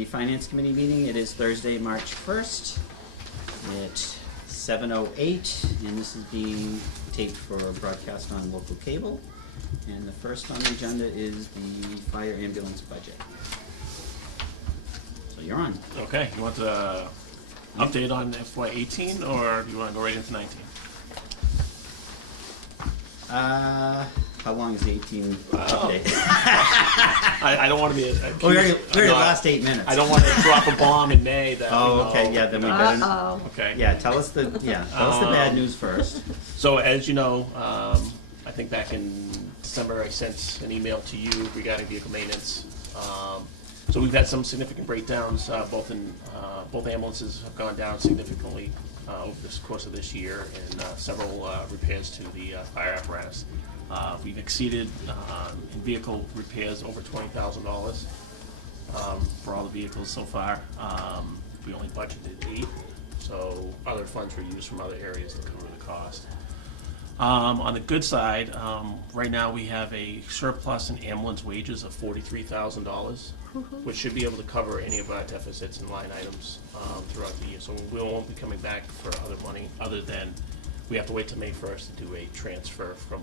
the Finance Committee meeting. It is Thursday, March 1st at 7:08, and this is being taped for broadcast on local cable. And the first on the agenda is the fire ambulance budget. So you're on. Okay, you want the update on FY18 or do you want to go right into 19? How long is the 18 update? I don't want to be We already last 8 minutes. I don't want to drop a bomb in May that okay, yeah, then we better. Okay. Yeah, tell us the bad news first. So as you know, I think back in December I sent an email to you regarding vehicle maintenance. So we've had some significant breakdowns. Both ambulances have gone down significantly over this course of this year, and several repairs to the fire apparatus. We've exceeded in vehicle repairs over $20,000 for all the vehicles so far. We only budgeted 8, so other funds were used from other areas to cover the cost. On the good side, right now we have a surplus in ambulance wages of $43,000, which should be able to cover any of our deficits and line items throughout the year. So we won't be coming back for other money other than we have to wait till May 1st to do a transfer from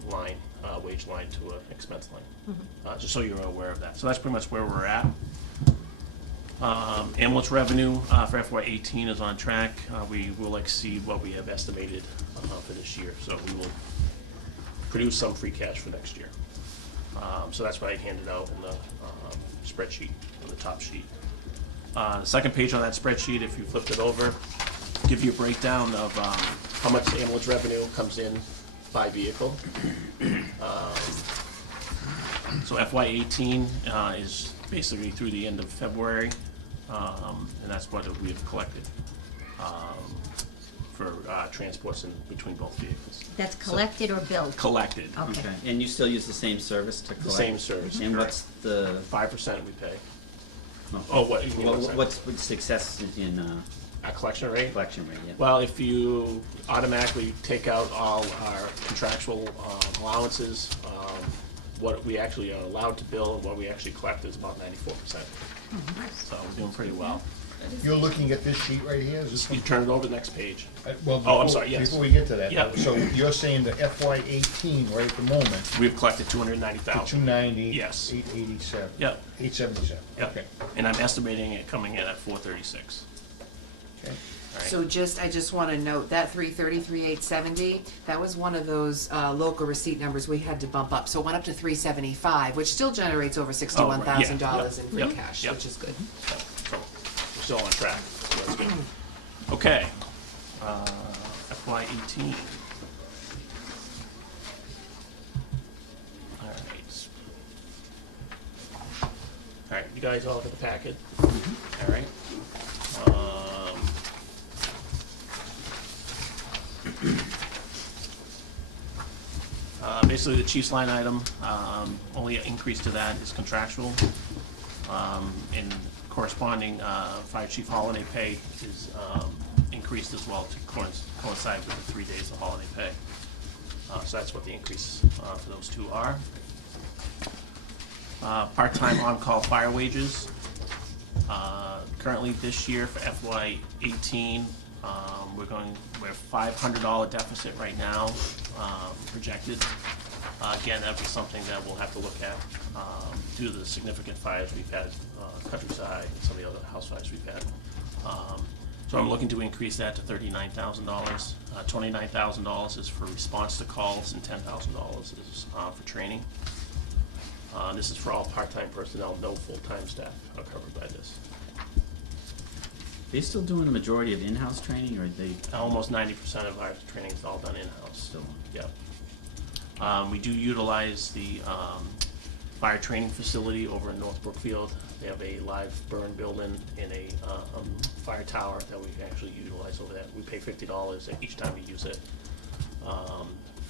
wage line to an expense line, just so you're aware of that. So that's pretty much where we're at. Ambulance revenue for FY18 is on track. We will exceed what we have estimated for this year, so we will produce some free cash for next year. So that's what I handed out in the spreadsheet on the top sheet. The second page on that spreadsheet, if you flipped it over, give you a breakdown of how much ambulance revenue comes in by vehicle. So FY18 is basically through the end of February, and that's what we have collected for transports in between both vehicles. That's collected or billed? Collected. Okay. And you still use the same service to collect? The same service. And what's the 5% we pay. Oh, what's what's success in our collection rate? collection rate? Yeah. Well, if you automatically take out all our contractual allowances, what we actually are allowed to bill and what we actually collect is about 94%. So we're doing pretty well. You're looking at this sheet right here? Is this You turn it over to the next page. well, Oh, I'm sorry, yes. Before we get to that, Yeah. so you're saying that FY18 right at the moment, We've collected the 290,000. 290, Yes. 887. Yep. 877. Yep. Okay. And I'm estimating it coming in at 436. Okay. All right. So I just want to note that 333,870, that was one of those local receipt numbers we had to bump up. So it went up to 375, which still generates over $61,000 in free Yep. cash, Yep. which is good. So we're still on track. So that's good. Okay. FY18. All right. All right. You guys all look at the packet. All right. Basically, the chief's line item, only an increase to that is contractual. And corresponding fire chief holiday pay is increased as well to coincide with the 3 days of holiday pay. So that's what the increase for those two are. Part-time on-call fire wages. Currently this year for FY18, we're $500 deficit right now, projected. Again, that would be something that we'll have to look at due to the significant fires we've had, countryside and some of the other house fires we've had. So I'm looking to increase that to $39,000. $29,000 is for response to calls, and $10,000 is for training. This is for all part-time personnel. No full-time staff are covered by this. Are they still doing the majority of in-house training, or are they? Almost 90% of our training is all done in-house. Still. Yep. We do utilize the fire training facility over in North Brookfield. They have a live burn building and a fire tower that we actually utilize over there. We pay $50 each time we use it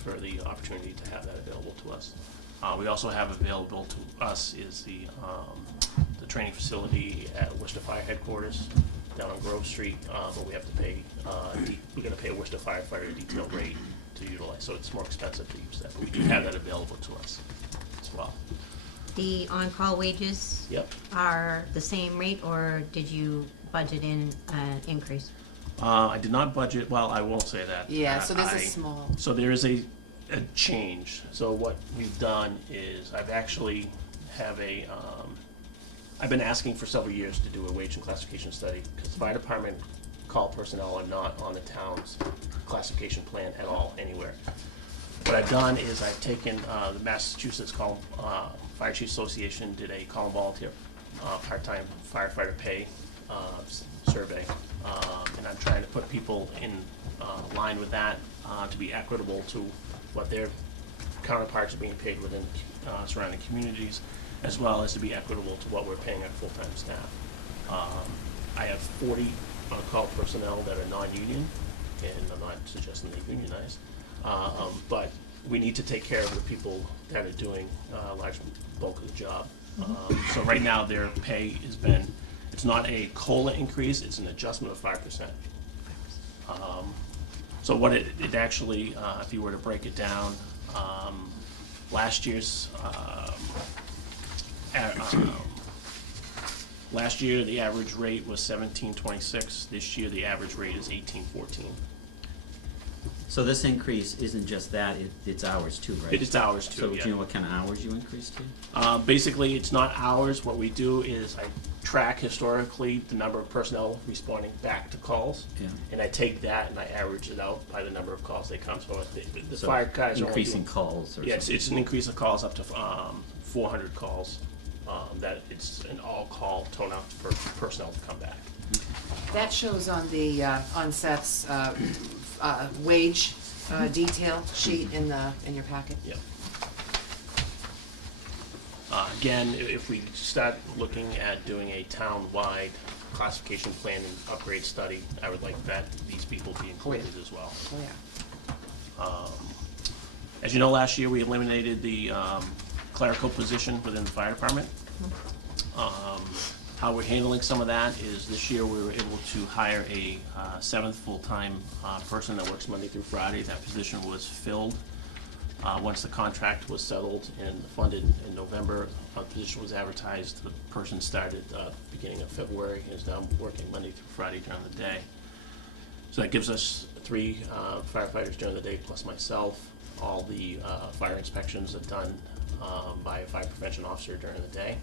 for the opportunity to have that available to us. We also have available to us is the training facility at Worcester Fire Headquarters down on Grove Street, but we have to pay, we're gonna pay a Worcester firefighter detail rate to utilize, so it's more expensive to use that, but we do have that available to us as well. The on-call wages Yep. are the same rate, or did you budget in an increase? I did not budget, well, I won't say that. Yeah, so this I- is small. So there is a change. So what we've done is I've actually have I've been asking for several years to do a wage and classification study, because the fire department call personnel are not on the town's classification plan at all, anywhere. What I've done is I've taken the Massachusetts Fire Chiefs Association did a call and volunteer part-time firefighter pay survey, and I'm trying to put people in line with that to be equitable to what their counterparts are being paid within surrounding communities, as well as to be equitable to what we're paying our full-time staff. I have 40 on-call personnel that are non-union, and I'm not suggesting they unionize, but we need to take care of the people that are doing a large bulk of the job. So right now, their pay has been, it's not a COLA increase, it's an adjustment of 5%. So what it actually, if you were to break it down, last year's, last year the average rate was 17.26. This year the average rate is 18.14. So this increase isn't just that, it's hours too, right? It is hours too. So yeah. do you know what kind of hours you increased to? Basically, it's not hours. What we do is I track historically the number of personnel responding back to calls, Yeah. and I take that and I average it out by the number of calls they come. So if the So fire guys are only increasing doing, calls or yeah, something? it's an increase of calls up to 400 calls. That it's an all-call tone out for personnel to come back. That shows on the, on Seth's, wage, detail sheet in your packet. Yep. Again, if we start looking at doing a town-wide classification plan and upgrade study, I would like these people be included as well. Oh, yeah. As you know, last year we eliminated the clerical position within the fire department. How we're handling some of that is this year we were able to hire a seventh full-time person that works Monday through Friday. That position was filled. Once the contract was settled and funded in November, the position was advertised. The person started beginning of February and is now working Monday through Friday during the day. So that gives us 3 firefighters during the day plus myself. All the fire inspections are done by a fire prevention officer during the day.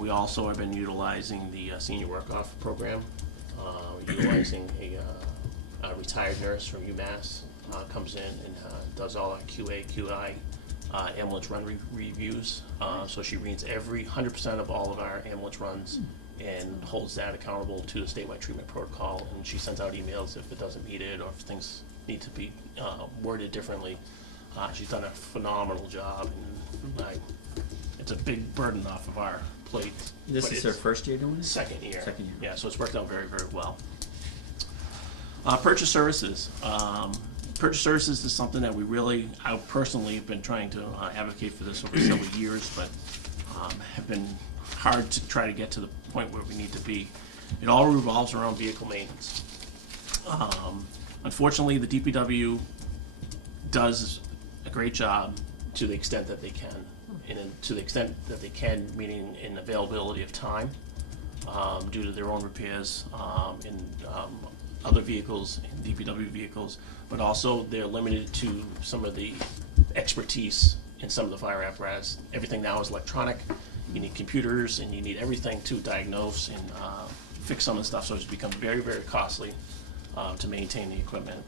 We also have been utilizing the senior work-off program, utilizing a retired nurse from UMass, comes in and does all our QA, QI, ambulance run reviews. So she reads 100% of all of our ambulance runs and holds that accountable to the statewide treatment protocol, and she sends out emails if it doesn't meet it or if things need to be worded differently. She's done a phenomenal job, and it's a big burden off of our plate. This but is her first year doing this? Second year. Second year. Yeah, so it's worked out very, very well. Purchase services. Purchase services is something that I personally have been trying to advocate for this over several years, but have been hard to try to get to the point where we need to be. It all revolves around vehicle maintenance. Unfortunately, the DPW does a great job to the extent that they can, and to the extent that they can, meaning in availability of time, due to their own repairs in other vehicles, in DPW vehicles, but also they're limited to some of the expertise in some of the fire apparatus. Everything now is electronic. You need computers and you need everything to diagnose and fix some of the stuff, so it's become very, very costly to maintain the equipment.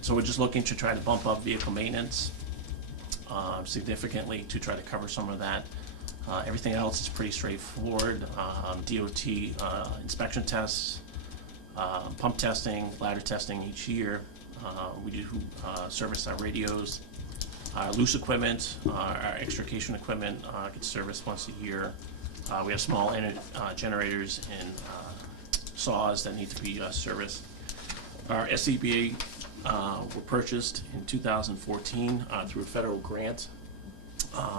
So we're just looking to try to bump up vehicle maintenance significantly to try to cover some of that. Everything else is pretty straightforward. DOT inspection tests, pump testing, ladder testing each year. We do service our radios. Loose equipment, our extrication equipment gets serviced once a year. We have small generators and saws that need to be serviced. Our SCBA were purchased in 2014 through a federal grant.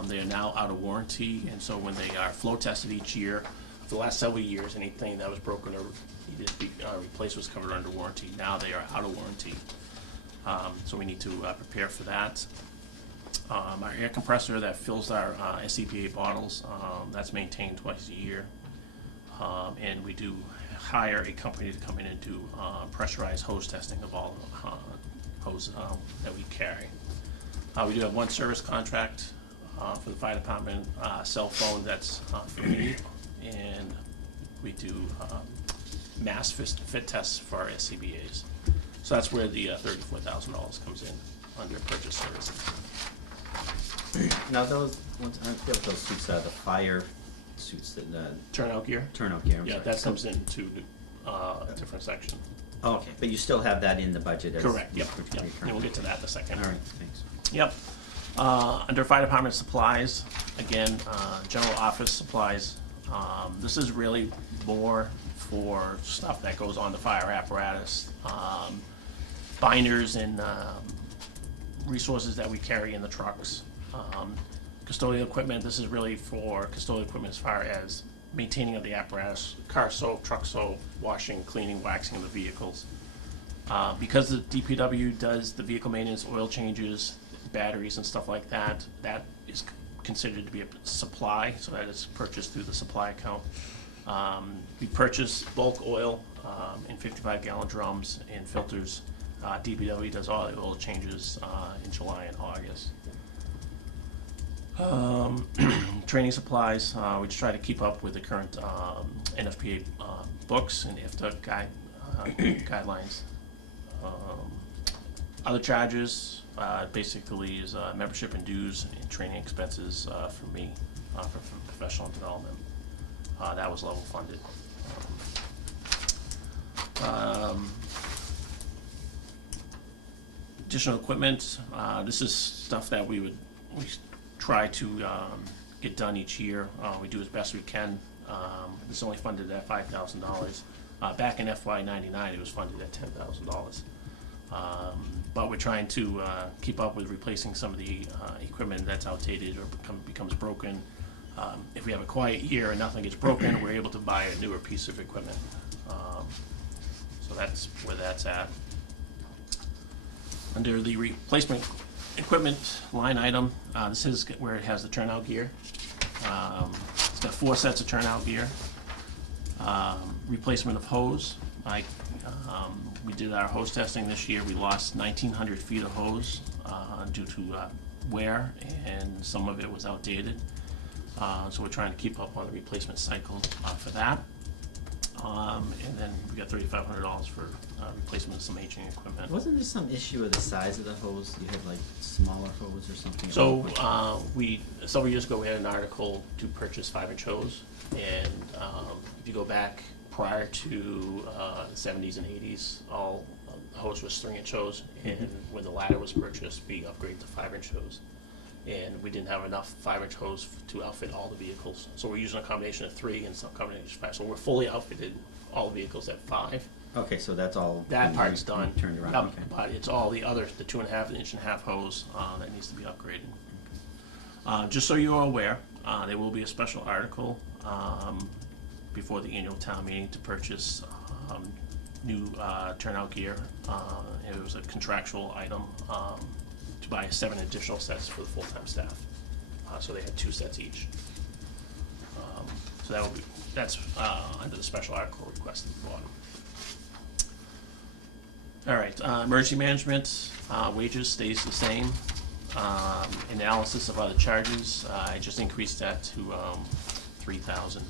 They are now out of warranty, and so when they are flow tested each year, for the last several years, anything that was broken or needed to be replaced was covered under warranty. Now they are out of warranty, so we need to prepare for that. Our air compressor that fills our SCBA bottles, that's maintained twice a year. And we do hire a company to come in and do pressurized hose testing of all hoses that we carry. We do have one service contract for the fire department, cell phone that's free, and we do mass fit tests for our SCBA's. So that's where the $34,000 comes in under purchase services. Now those, I forget what those suits are, the fire suits that, Turnout gear? turnout gear, I'm Yeah, sorry. that comes into a different section. Oh, okay, but you still have that in the budget as. Correct, yep, which yep. we And currently- we'll get to that in a second. All right, thanks. Yep. Under fire department supplies, again, general office supplies. This is really more for stuff that goes on the fire apparatus. Binders and resources that we carry in the trucks. Custodial equipment, this is really for custodial equipment as far as maintaining of the apparatus, car soap, truck soap, washing, cleaning, waxing of the vehicles. Because the DPW does the vehicle maintenance, oil changes, batteries and stuff like that, that is considered to be a supply, so that is purchased through the supply account. We purchase bulk oil in 55-gallon drums and filters. DPW does all the oil changes in July and August. Training supplies, we just try to keep up with the current NFPA books and IFTA guidelines. Other charges basically is membership and dues and training expenses for me for professional development. That was level funded. Additional equipment, this is stuff that we try to get done each year. We do as best we can. This is only funded at $5,000. Back in FY99, it was funded at $10,000. But we're trying to keep up with replacing some of the equipment that's outdated or becomes broken. If we have a quiet year and nothing gets broken, we're able to buy a newer piece of equipment. So that's where that's at. Under the replacement equipment line item, this is where it has the turnout gear. It's got 4 sets of turnout gear. Replacement of hose. We did our hose testing this year. We lost 1,900 feet of hose due to wear, and some of it was outdated. So we're trying to keep up on the replacement cycle for that. And then we got $3,500 for replacement of some aging equipment. Wasn't there some issue with the size of the hose? You had like smaller hose or something? So several years ago, we had an article to purchase 5-inch hose, and if you go back prior to the 70s and 80s, all hose was 3-inch hose, and when the ladder was purchased, we upgraded to 5-inch hose. And we didn't have enough 5-inch hose to outfit all the vehicles. So we're using a combination of 3 and some combination of 5. So we're fully outfitted, all the vehicles at 5. Okay, so that's all. That part's done. Turned around, Yep, okay. but it's all the other, the 2.5 inch and a half hose that needs to be upgraded. Just so you are aware, there will be a special article before the annual town meeting to purchase new turnout gear. It was a contractual item to buy 7 additional sets for the full-time staff. So they had 2 sets each. So that's under the special article request at the bottom. All right, emergency management, wages stays the same. Analysis of other charges, I just increased that to $3,000.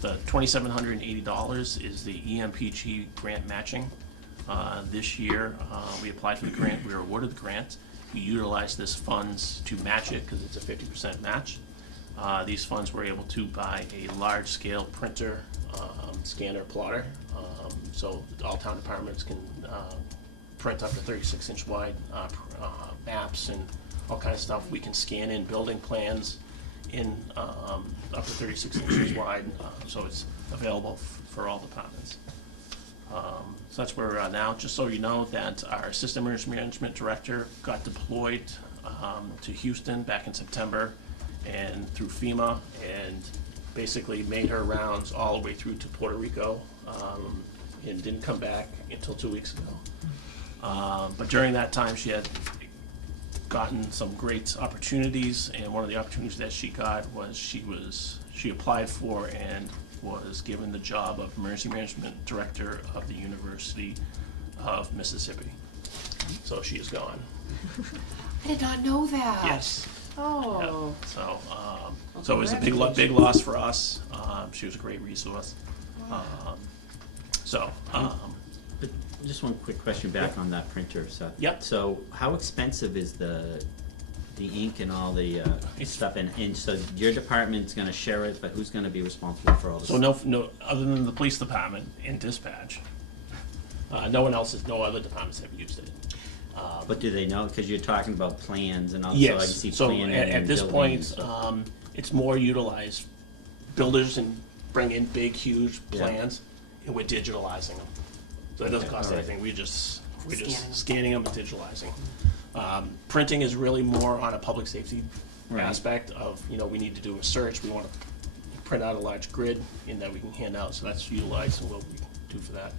The $2,780 is the EMPG grant matching. This year, we applied for the grant, we were awarded the grant. We utilized this funds to match it because it's a 50% match. These funds were able to buy a large-scale printer, scanner, plotter, so all town departments can print up to 36-inch wide maps and all kinds of stuff. We can scan in building plans in up to 36 inches wide, so it's available for all departments. So that's where we're at now. Just so you know that our assistant emergency management director got deployed to Houston back in September and through FEMA, and basically made her rounds all the way through to Puerto Rico, and didn't come back until 2 weeks ago. But during that time, she had gotten some great opportunities, and one of the opportunities that she got was she applied for and was given the job of Emergency Management Director of the University of Mississippi. So she is gone. I did not know that. Yes. Oh. Yeah. So it was a big loss for us. She was a great resource. But just one quick question back on that printer, Seth. Yep. So how expensive is the ink and all the stuff? And so your department's gonna share it, but who's gonna be responsible for all this? So no, other than the police department and dispatch, no other departments have used it. But do they know? Because you're talking about plans and all, so I can Yes, see so planning at and this building point, and stuff. it's more utilized. Builders and bring in big, huge Yeah. plans, and we're digitalizing them. So it doesn't Okay, cost all right. anything, we're just Scanning. scanning them and digitalizing. Printing is really more on a public safety Right. aspect of, we need to do a search, we want to print out a large grid and that we can hand out, so that's utilized and what we do for that.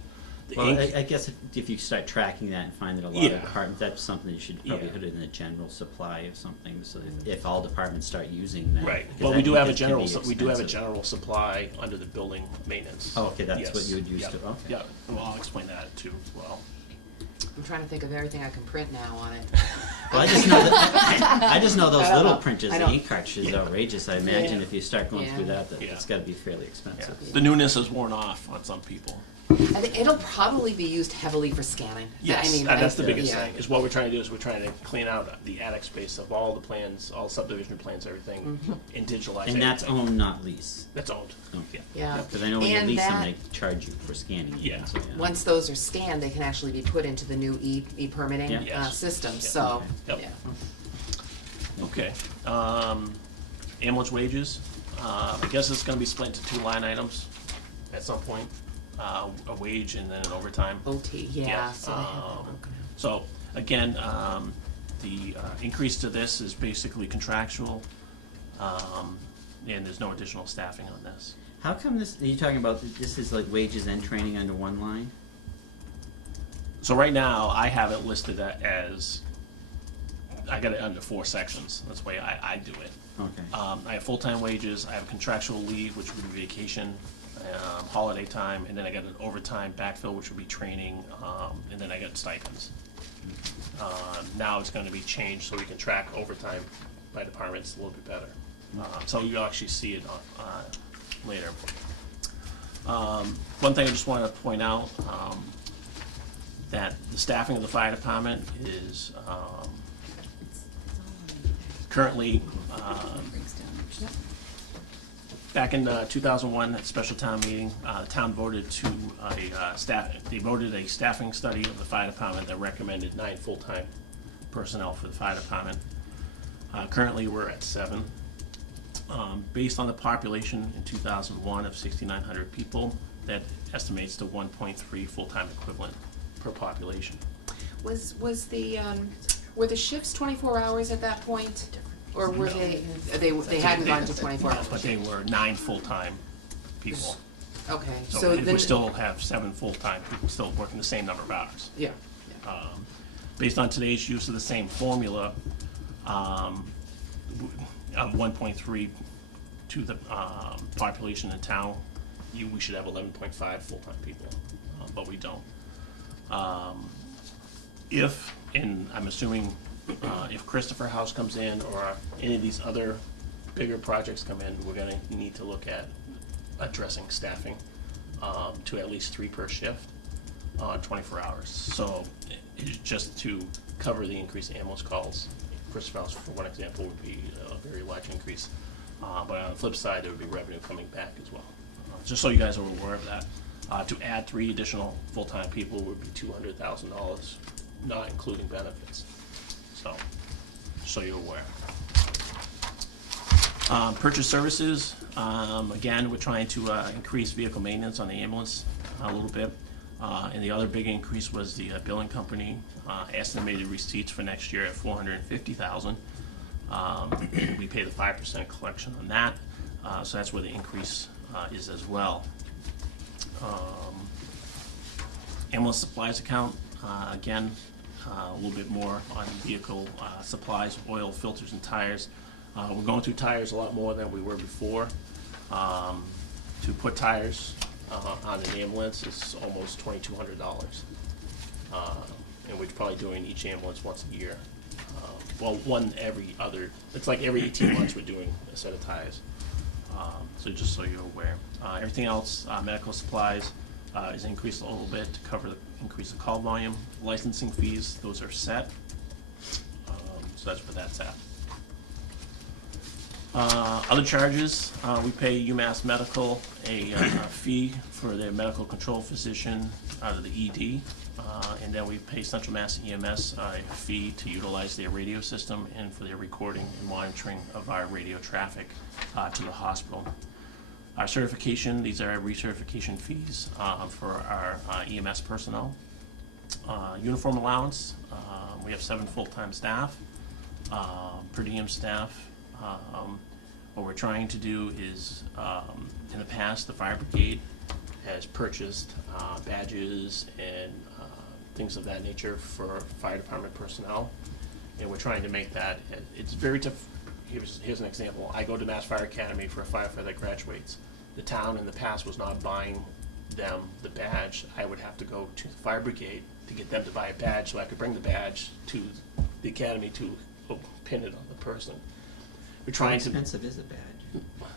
The Well, ink, I guess if you start tracking that and find that a lot Yeah. of departments, that's something you should probably Yeah. put it in a general supply of something, so if all departments start using that. right, because well, I we do think have a that can general, be we do have a expensive. general supply under the building maintenance. Oh, okay, that's Yes. what you would use Yep. to, okay. Yeah, well, I'll explain that too as well. I'm trying to think of everything I can print now on it. Well, I just know that, I just know those I don't little know. printers, I the don't- ink cartridge is Yeah. outrageous. I imagine Yeah. if you start going through Yeah. that, Yeah. it's gotta be fairly Yeah. expensive. The newness is worn off on some people. I think it'll probably be used heavily for scanning. Yes, I mean, that's the biggest yeah. thing, is what we're trying to do is we're trying to clean out the attic space of all the plans, all subdivision plans, everything, and digitalize And that's everything. owned, not leased. That's owned. Mm-hmm. Yeah. Because I know when you And lease them, that- they charge you for scanning. Yeah. So, Once those are scanned, they can actually be put into the new e-permitting Yeah. Yes. system, Yeah. so, Yep. yeah. Okay. Ambulance wages, I guess it's gonna be split into two line items at some point, a wage and then an overtime. OT, yeah, Yes, so they have that broken out. So, again, the increase to this is basically contractual, and there's no additional staffing on this. How come this, are you talking about, this is like wages and training under one line? So right now, I have it listed as, I got it under 4 sections, that's the way I do it. Okay. I have full-time wages, I have contractual leave, which would be vacation, holiday time, and then I got an overtime backfill, which would be training, and then I got stipends. Now it's gonna be changed so we can track overtime by departments a little bit better. So you'll actually see it later. One thing I just wanted to point out, that the staffing of the fire department is currently, back in 2001, at special town meeting, the town voted to they voted a staffing study of the fire department that recommended 9 full-time personnel for the fire department. Currently, we're at 7. Based on the population in 2001 of 6,900 people, that estimates to 1.3 full-time equivalent per population. Was the, were the shifts 24 hours at that point? Or were they hadn't gone to 24 hours? But they were 9 full-time people. Okay, So so we then, still have 7 full-time people still working the same number of hours. yeah, Based on today's use of the same formula, of 1.3 to the population in town, we should have 11.5 full-time people, but we don't. If, and I'm assuming, if Christopher House comes in or any of these other bigger projects come in, we're gonna need to look at addressing staffing to at least 3 per shift on 24 hours. So it's just to cover the increased ambulance calls. Christopher House, for one example, would be a very large increase. But on the flip side, there would be revenue coming back as well. Just so you guys are aware of that. To add 3 additional full-time people would be $200,000, not including benefits. So, just so you're aware. Purchase services, again, we're trying to increase vehicle maintenance on the ambulance a little bit. And the other big increase was the billing company, estimated receipts for next year at $450,000. We pay the 5% collection on that, so that's where the increase is as well. Ambulance supplies account, again, a little bit more on vehicle supplies, oil, filters, and tires. We're going through tires a lot more than we were before. To put tires on an ambulance is almost $2,200. And we're probably doing each ambulance once a year. Well, one every other, it's like every 18 months we're doing a set of tires. So just so you're aware. Everything else, medical supplies, is increased a little bit to cover the increase of call volume. Licensing fees, those are set. So that's where that's at. Other charges, we pay UMass Medical a fee for their medical control physician out of the ED, and then we pay Central Mass EMS a fee to utilize their radio system and for their recording and monitoring of our radio traffic to the hospital. Our certification, these are our recertification fees for our EMS personnel. Uniform allowance, we have 7 full-time staff, per diem staff. What we're trying to do is, in the past, the fire brigade has purchased badges and things of that nature for fire department personnel, and we're trying to make that, it's very tough. Here's an example. I go to Mass Fire Academy for a firefighter that graduates. The town in the past was not buying them the badge. I would have to go to the fire brigade to get them to buy a badge so I could bring the badge to the academy to pin it on the person. We're How trying to. expensive is a badge?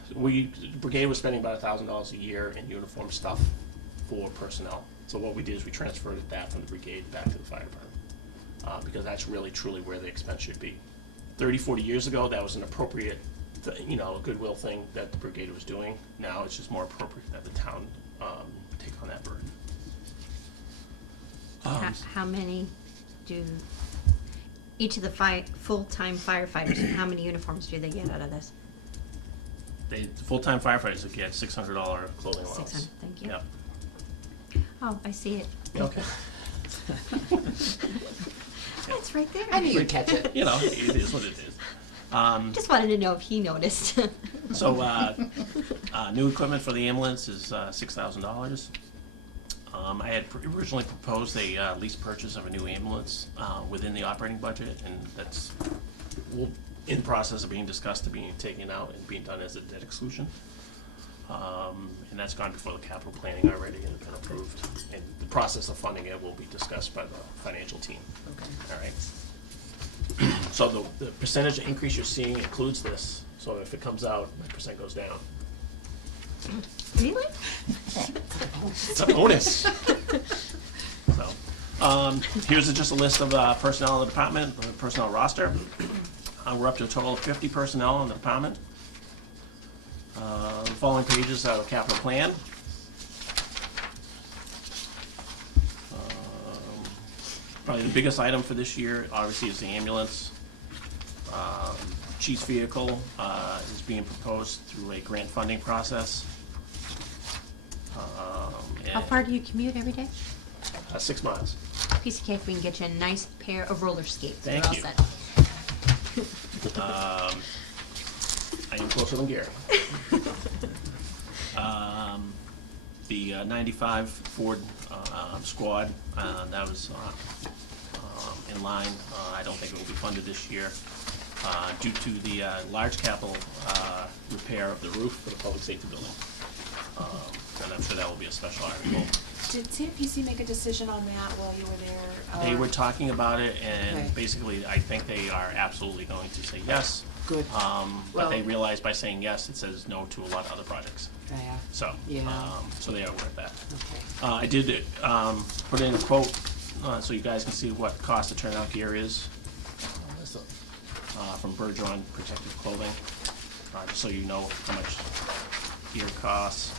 The brigade was spending about $1,000 a year in uniform stuff for personnel. So what we did is we transferred that from the brigade back to the fire department because that's really truly where the expense should be. 30, 40 years ago, that was an appropriate, goodwill thing that the brigade was doing. Now it's just more appropriate that the town take on that burden. How many do, each of the full-time firefighters, how many uniforms do they get out of this? The full-time firefighters will get $600 clothing allowance. 600, thank you. Yep. Oh, I see it. Okay. It's right there. I knew you'd catch it. It is what it is. Just wanted to know if he noticed. So, new equipment for the ambulance is $6,000. I had originally proposed a lease purchase of a new ambulance within the operating budget, and that's in process of being discussed to being taken out and being done as a debt exclusion. And that's gone before the capital planning already and been approved. And the process of funding it will be discussed by the financial team. Okay. All right. So the percentage increase you're seeing includes this. So if it comes out, my percent goes down. Really? It's a bonus. So, here's just a list of personnel in the department, the personnel roster. We're up to a total of 50 personnel in the department. The following pages are the capital plan. Probably the biggest item for this year, obviously, is the ambulance. Chief's vehicle is being proposed through a grant funding process. How far do you commute every day? 6 miles. Piece of cake, we can get you a nice pair of roller skates. Thank We're all you. set. I am closer than Gary. The 95 Ford squad, that was in line. I don't think it will be funded this year due to the large capital repair of the roof for the public safety building. And I'm sure that will be a special article. Did CMPC make a decision on that while you were there? They were talking about it, and Okay. basically, I think they are absolutely going to say yes. Good. But they Well- realize by saying yes, it says no to a lot of other projects. Yeah, So, Yeah. so they are aware of that. okay. I did put in a quote so you guys can see what cost to turn out gear is. From Bergeron Protective Clothing, just so you know how much gear costs.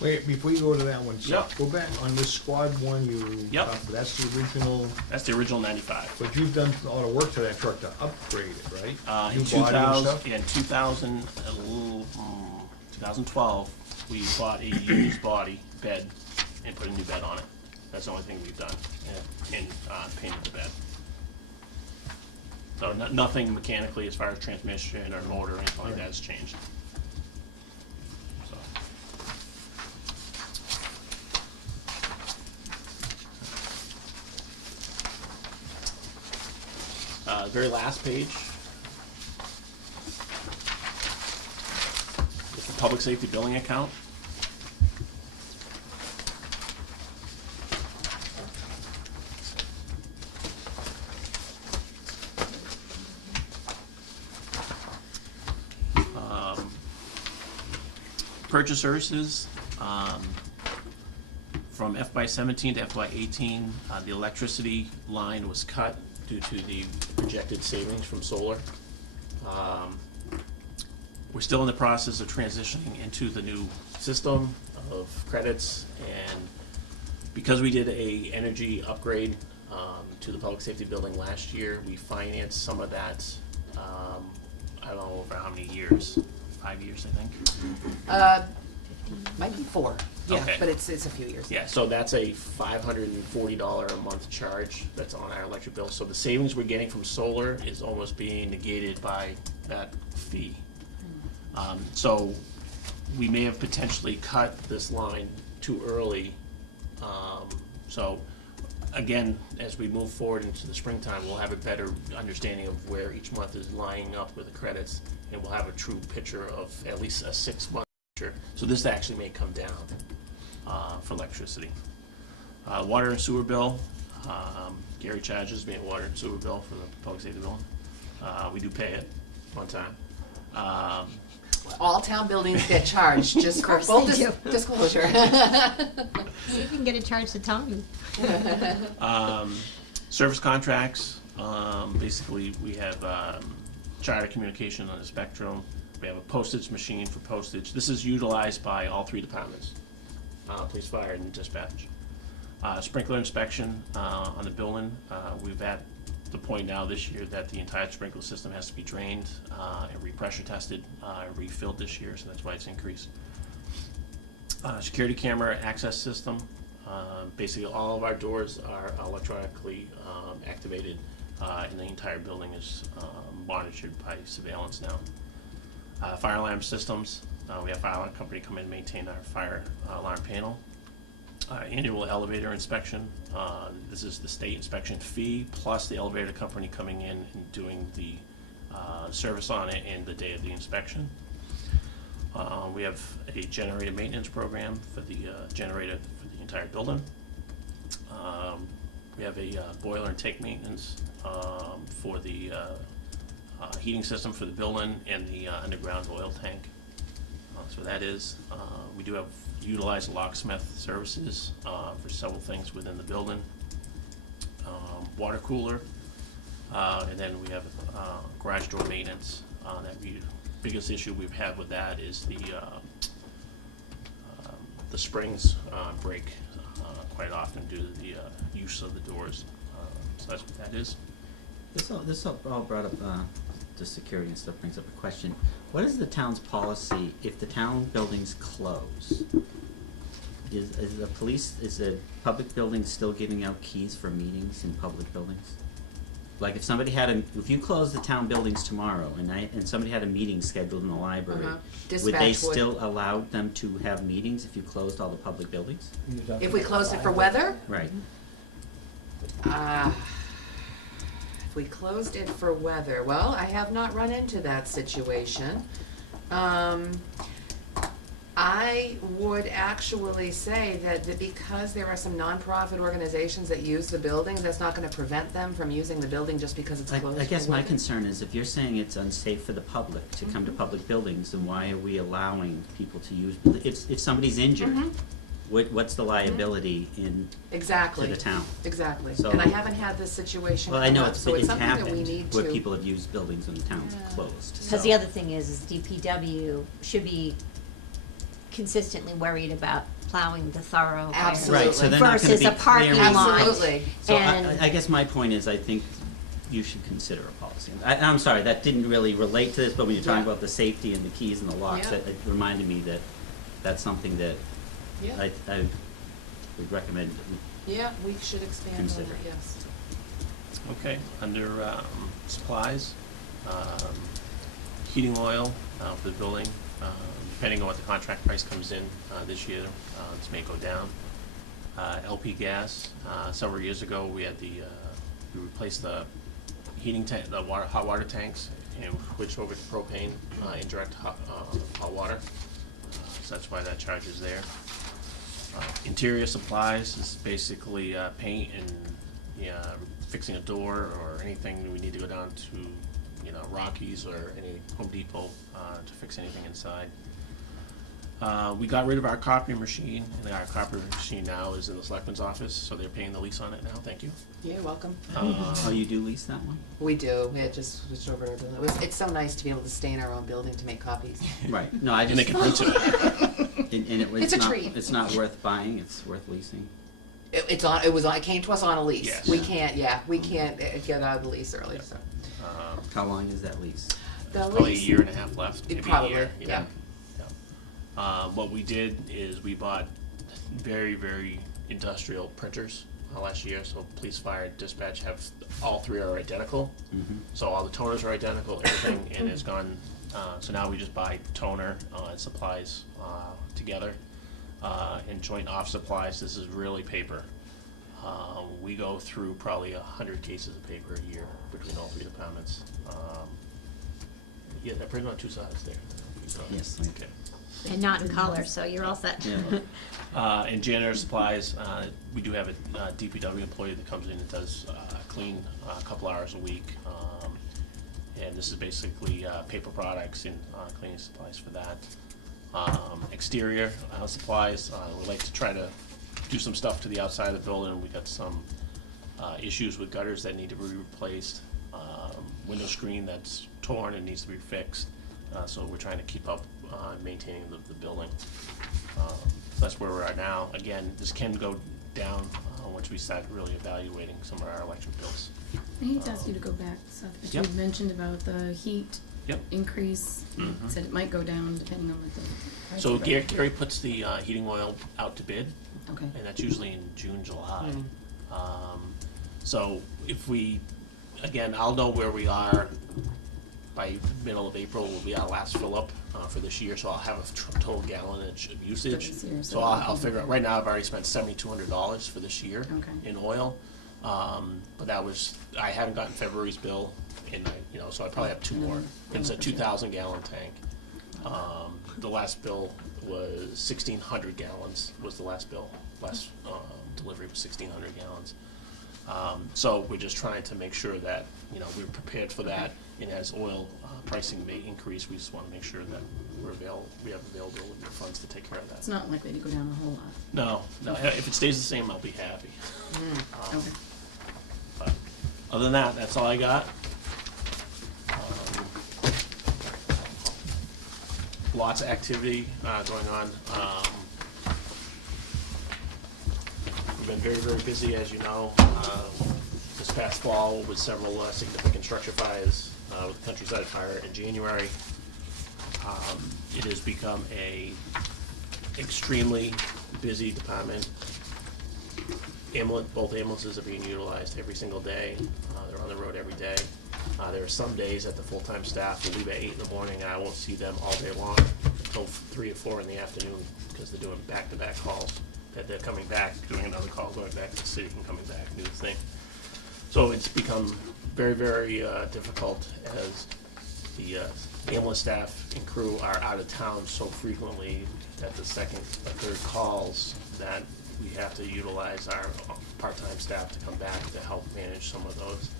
Wait, before you go to that one, so Yep. go back on this squad one, Yep. that's the original, That's the original 95. but you've done all the work to that truck to upgrade it, right? In You bought it and stuff? 2012, we bought a used body bed and put a new bed on it. That's the only thing we've done, and painted the bed. So nothing mechanically as far as transmission or motor or anything like that has changed. So. Very last page is the public safety billing account. Purchase services, from FY17 to FY18, the electricity line was cut due to the projected savings from solar. We're still in the process of transitioning into the new system of credits, and because we did a energy upgrade to the public safety building last year, we financed some of that, I don't know over how many years, 5 years, I think. Might be 4. Yeah, Okay. but it's a few years. Yeah, so that's a $540 a month charge that's on our electric bill. So the savings we're getting from solar is almost being negated by that fee. So we may have potentially cut this line too early. So again, as we move forward into the springtime, we'll have a better understanding of where each month is lining up with the credits, and we'll have a true picture of at least a 6-month picture. So this actually may come down for electricity. Water and sewer bill, Gary charges me a water and sewer bill for the public safety billing. We do pay it on time. All town buildings get charged, just for Of full course they do. disclosure. See if you can get a charge to Tommy. Service contracts, basically we have charter communication on the Spectrum. We have a postage machine for postage. This is utilized by all 3 departments, police, fire, and dispatch. Sprinkler inspection on the building. We've at the point now this year that the entire sprinkler system has to be drained and re-pressure tested, refilled this year, so that's why it's increased. Security camera access system. Basically all of our doors are electronically activated, and the entire building is monitored by surveillance now. Fire alarm systems. We have fire alarm company come in and maintain our fire alarm panel. Annual elevator inspection. This is the state inspection fee plus the elevator company coming in and doing the service on it and the day of the inspection. We have a generator maintenance program for the generator for the entire building. We have a boiler and tank maintenance for the heating system for the building and the underground oil tank. So that is, we do have utilize locksmith services for several things within the building. Water cooler, and then we have garage door maintenance. Biggest issue we've had with that is the springs break quite often due to the use of the doors. So that's what that is. This all brought up the security and stuff brings up a question. What is the town's policy if the town buildings close? Is the public building still giving out keys for meetings in public buildings? Like if somebody if you close the town buildings tomorrow and somebody had a meeting scheduled in the library, would they Dispatch still allow them to have meetings if you closed all the public buildings? If we closed it for weather? Right. If we closed it for weather, well, I have not run into that situation. I would actually say that because there are some nonprofit organizations that use the buildings, that's not gonna prevent them from using the building just because it's closed I guess for my weather. concern is if you're saying it's unsafe for the public to come to public buildings, then why are we allowing people to use, if somebody's injured, what's the liability to Exactly. the town? Exactly. So- And I haven't had this situation Well, I come know up, so it's something that we happened need where to. people have used buildings when the town's closed. Because so- the other thing is DPW should be consistently worried about plowing the thoroughfare. Absolutely. Right, so they're not gonna Versus be a parking clearing- lot. Absolutely. So And- I guess my point is, I think you should consider a policy. I'm sorry, that didn't really relate to this, but when you're talking Yeah. about the safety and the keys and the locks, Yeah. it reminded me that that's something that Yeah. I would recommend that we Yeah, we should expand on Consider. it, yes. Okay, under supplies, heating oil for the building, depending on what the contract price comes in this year, this may go down. LP gas, several years ago, we replaced the the hot water tanks, and switch over to propane, indirect hot water. So that's why that charge is there. Interior supplies is basically paint and fixing a door or anything we need to go down to, Rockies or any Home Depot to fix anything inside. We got rid of our copy machine, and our copy machine now is in the selectman's office, so they're paying the lease on it now. Thank you. Yeah, welcome. Oh, you do lease that one? We do, we had just switched over to our building. It's so nice to be able to stay in our own building to make copies. Right, no, I And they just, can print it. It's a treat. It's not worth buying, it's worth leasing. It came to us on a lease. Yes. We can't get out of the lease early, so. How long is that lease? The Probably a lease- year and a half left, maybe Probably, a year. yeah. What we did is we bought very, very industrial printers last year. So police, fire, dispatch have all three are identical. Mm-hmm. So all the toners are identical, everything, and it's gone. So now we just buy toner and supplies together, and joint off supplies. This is really paper. We go through probably 100 cases of paper a year between all three departments. Yeah, they're printed on two sides there. Yes. Okay. And not in color, so you're all set. Yeah. And janitor supplies, we do have a DPW employee that comes in and does clean a couple hours a week. And this is basically paper products and cleaning supplies for that. Exterior supplies, we like to try to do some stuff to the outside of the building. We got some issues with gutters that need to be replaced. Window screen that's torn and needs to be fixed. So we're trying to keep up maintaining the building. That's where we're at now. Again, this can go down once we start really evaluating some of our electric bills. I hate to ask you to go back, Seth, but you Yep. had mentioned about the heat Yep. increase. You Mhm. said it might go down depending on what the price So of it. Gary puts the heating oil out to bid, Okay. and that's usually in June, July. So if we, again, I'll know where we are by middle of April will be our last fill up for this year, so I'll have a total gallonage of usage. this year, So so I'll figure out, right now I've already spent $7,200 for this year Okay. in oil. But that was, I haven't gotten February's bill, and so I probably have two more. And it's a 2,000 gallon tank. The last bill was 1,600 gallons was the last bill. Last delivery was 1,600 gallons. So we're just trying to make sure that, we're prepared for that. And as oil pricing may increase, we just want to make sure that we have availability of funds to take care of that. It's not likely to go down a whole lot. No, if it stays the same, I'll be happy. Okay. But other than that, that's all I got. Lots of activity going on. We've been very, very busy, as you know. This past fall with several significant structure fires with the Countryside Fire in January. It has become a extremely busy department. Both ambulances are being utilized every single day. They're on the road every day. There are some days that the full-time staff will leave at 8 in the morning, and I won't see them all day long until 3 or 4 in the afternoon because they're doing back-to-back calls. That they're coming back, doing another call, going back to the city, and coming back, and do the thing. So it's become very, very difficult as the ambulance staff and crew are out of town so frequently that the second or third calls that we have to utilize our part-time staff to come back to help manage some of those.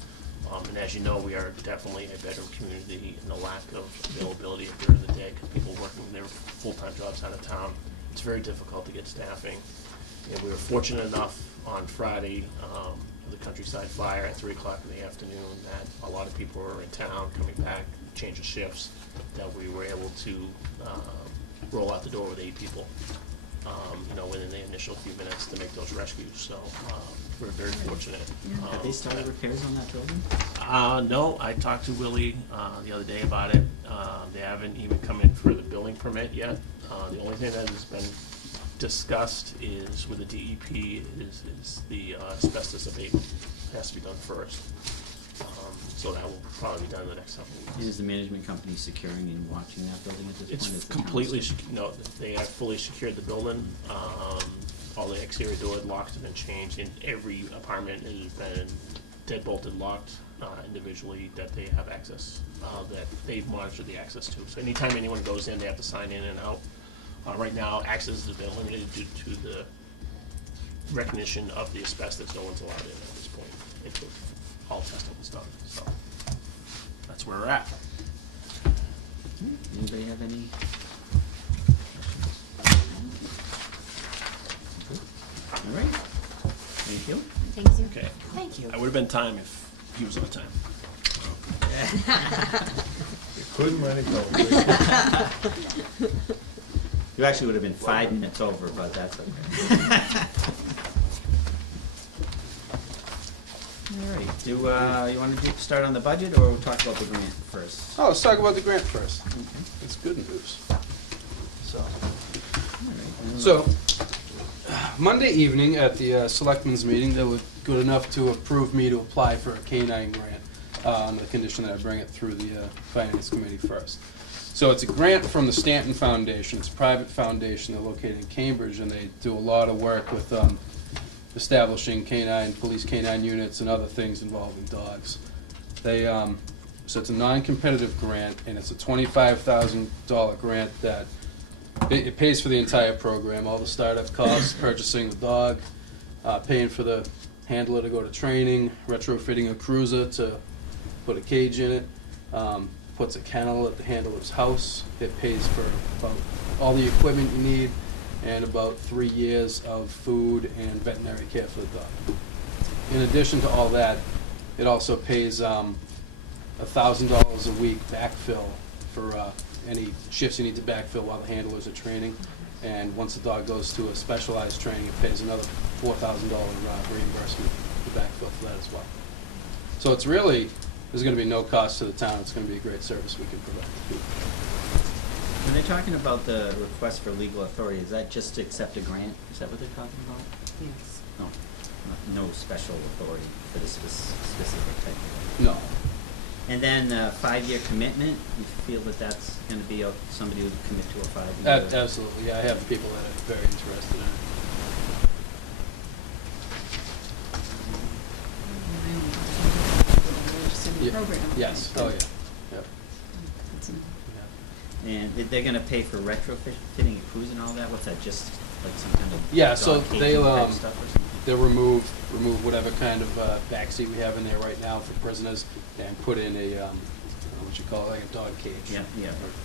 And as you know, we are definitely a bedroom community in the lack of availability during the day because people working their full-time jobs out of town. It's very difficult to get staffing. And we were fortunate enough on Friday, the Countryside Fire at 3 o'clock in the afternoon, that a lot of people were in town coming back, change of shifts, that we were able to roll out the door with 8 people, within the initial few minutes to make those rescues. So we're very fortunate. Have they started repairs on that building? No, I talked to Willie the other day about it. They haven't even come in for the building permit yet. The only thing that has been discussed is with the DEP is the asbestos abatement has to be done first. So that will probably be done in the next couple of weeks. Is the management company securing and watching that building at this point? It's Is the town completely, securing? no, they have fully secured the building. All the exterior door locks have been changed, and every apartment has been deadbolted locked individually that they have access, that they monitor the access to. So anytime anyone goes in, they have to sign in and out. Right now, access has been limited due to the recognition of the asbestos. No one's allowed in at this point until all testing is done. So that's where we're at. Anybody have any? All right, thank you. Thanks, you. Okay. Thank you. I would have been time if he was on time. You couldn't let it go. You actually would have been 5 minutes over, but that's okay. All right, do you want to start on the budget, or we'll talk about the grant first? Oh, let's talk about the grant first. It's good news. So, Monday evening at the selectmen's meeting, they were good enough to approve me to apply for a K-9 grant on the condition that I bring it through the finance committee first. So it's a grant from the Stanton Foundation. It's a private foundation. They're located in Cambridge, and they do a lot of work with establishing police K-9 units and other things involving dogs. They so it's a non-competitive grant, and it's a $25,000 grant that it pays for the entire program, all the startup costs, purchasing the dog, paying for the handler to go to training, retrofitting a cruiser to put a cage in it, puts a kennel at the handler's house. It pays for about all the equipment you need and about 3 years of food and veterinary care for the dog. In addition to all that, it also pays $1,000 a week backfill for any shifts you need to backfill while the handlers are training. And once the dog goes to a specialized training, it pays another $4,000 reimbursement to backfill for that as well. So it's really, there's going to be no cost to the town. It's going to be a great service we can provide to people. When they're talking about the request for legal authority, is that just to accept a grant? Is that what they're talking about? Yes. No, no special authority for this specific type of. No. And then 5-year commitment, you feel that that's going to be somebody who would commit to a 5-year? Absolutely. Yeah, I have people that are very interested in it. Yeah. Program. Yes. Oh, yeah. Yep. That's an- And they're going to pay for retrofitting a cruise and all that? What's that, just like some kind of Yeah, so dog caging they'll, type stuff or something? They'll remove whatever kind of backseat we have in there right now for prisoners and put in a, what you call it, like a dog cage. Yeah,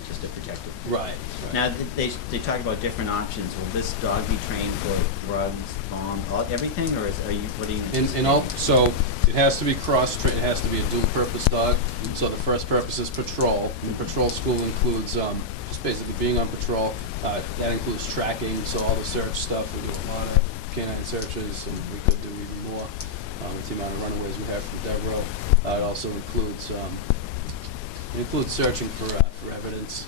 just to protect it. Right. Now, they talk about different options. Will this dog be trained for drugs, bomb, everything, or what are you In all, so it has to be cross-trained, it has to be a dual-purpose dog. So the first purpose is patrol, and patrol school includes just basically being on patrol. That includes tracking, so all the search stuff. We do a lot of canine searches, and we could do even more with the amount of runaways we have from Devereaux. It also includes searching for evidence,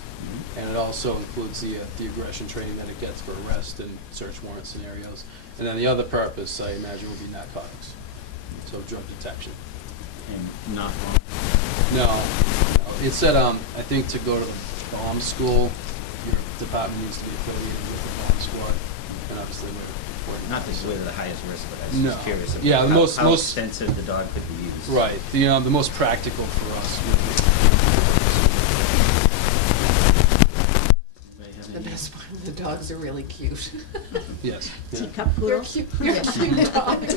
and it also includes the aggression training that it gets for arrest and search warrant scenarios. And then the other purpose, I imagine, would be narcotics, so drug detection. And not bomb? No. It said, I think to go to the bomb school, your department needs to be affiliated with the bomb squad, and obviously we're Not this way the highest risk, but I was No. just curious about Yeah, the most- how most- extensive the dog could be used. right. The most practical for us would Anybody have The any- best part, the dogs are really cute. be, yes. Yeah. Teacup They're poodle? cute, they're cute dogs.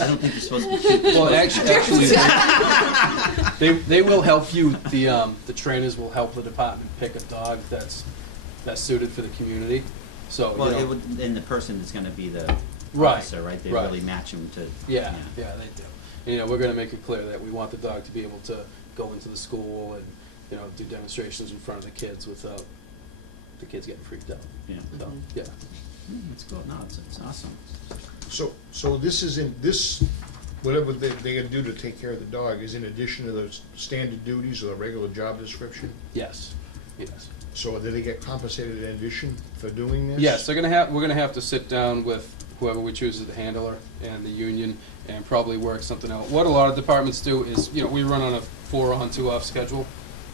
I don't think you're supposed to be shooting. Well, actually, they will help you. The trainers will help the department pick a dog that's suited for the community. So Well, you know, it would, and the person that's going to be the Right, officer, right? They right. really match him to. yeah, they do. And, we're going to make it clear that we want the dog to be able to go into the school and do demonstrations in front of the kids without the kids getting freaked out. Yeah. So yeah. That's cool. No, it's awesome. So this is whatever they gotta do to take care of the dog is in addition to the standard duties or the regular job description? Yes. Yes. So do they get compensated in addition for doing this? Yes, we're gonna have to sit down with whoever we choose as the handler and the union and probably work something out. What a lot of departments do is, we run on a 4-on, 2-off schedule,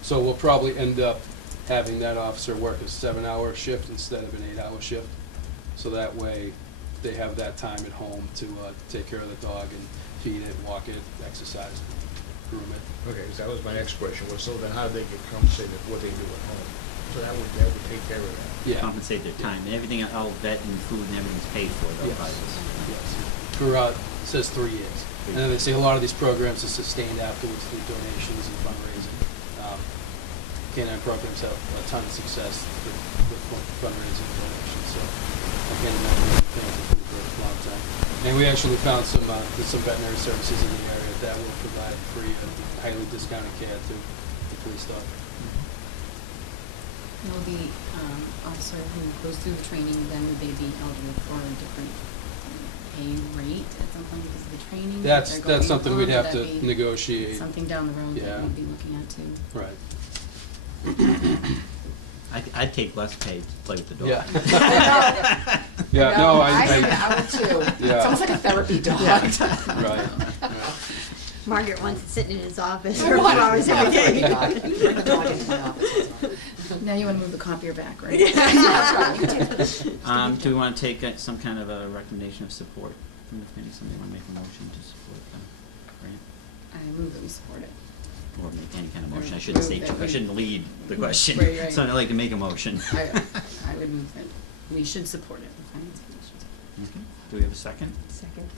so we'll probably end up having that officer work a 7-hour shift instead of an 8-hour shift. So that way, they have that time at home to take care of the dog and feed it, walk it, exercise it. groom it. Okay, 'cause that was my next question, was so then how do they get compensated for what they do at home? So that would take care of that. Yeah. Compensate their time, and everything, all vet and food and everything's paid for though Yes. by this. Yes. For, it says 3 years. And then they say a lot of these programs are sustained afterwards through donations and fundraising. Canine programs have a ton of success with fundraising and donations, so I can't imagine them paying for food for a long time. And we actually found there's some veterinary services in the area that will provide free and highly discounted care to the police dog. Will the officer who goes through the training, then would they be eligible for a different pay rate at some point because of the training? that they're That's going something on? we'd Would have that to be negotiate. Something down the road Yeah. that we'd be looking at too. Right. I'd take less pay to play with the dog. Yeah. Yeah, no, I would too. Yeah. Sounds like a therapy dog. right. Margaret wants it sitting in his office I for a few want hours every day. Bring the dog into my office. Now you want to move the copier back, right? Do we want to take some kind of a recommendation of support from the committee? Somebody want to make a motion to support the grant? I move that we support it. Or make any kind of Or motion? I shouldn't say, move that I we- shouldn't lead the question. Right, right. So I'd like to make a motion. I would move that we should support it, the finance commission. Okay. Do we have a second? Second.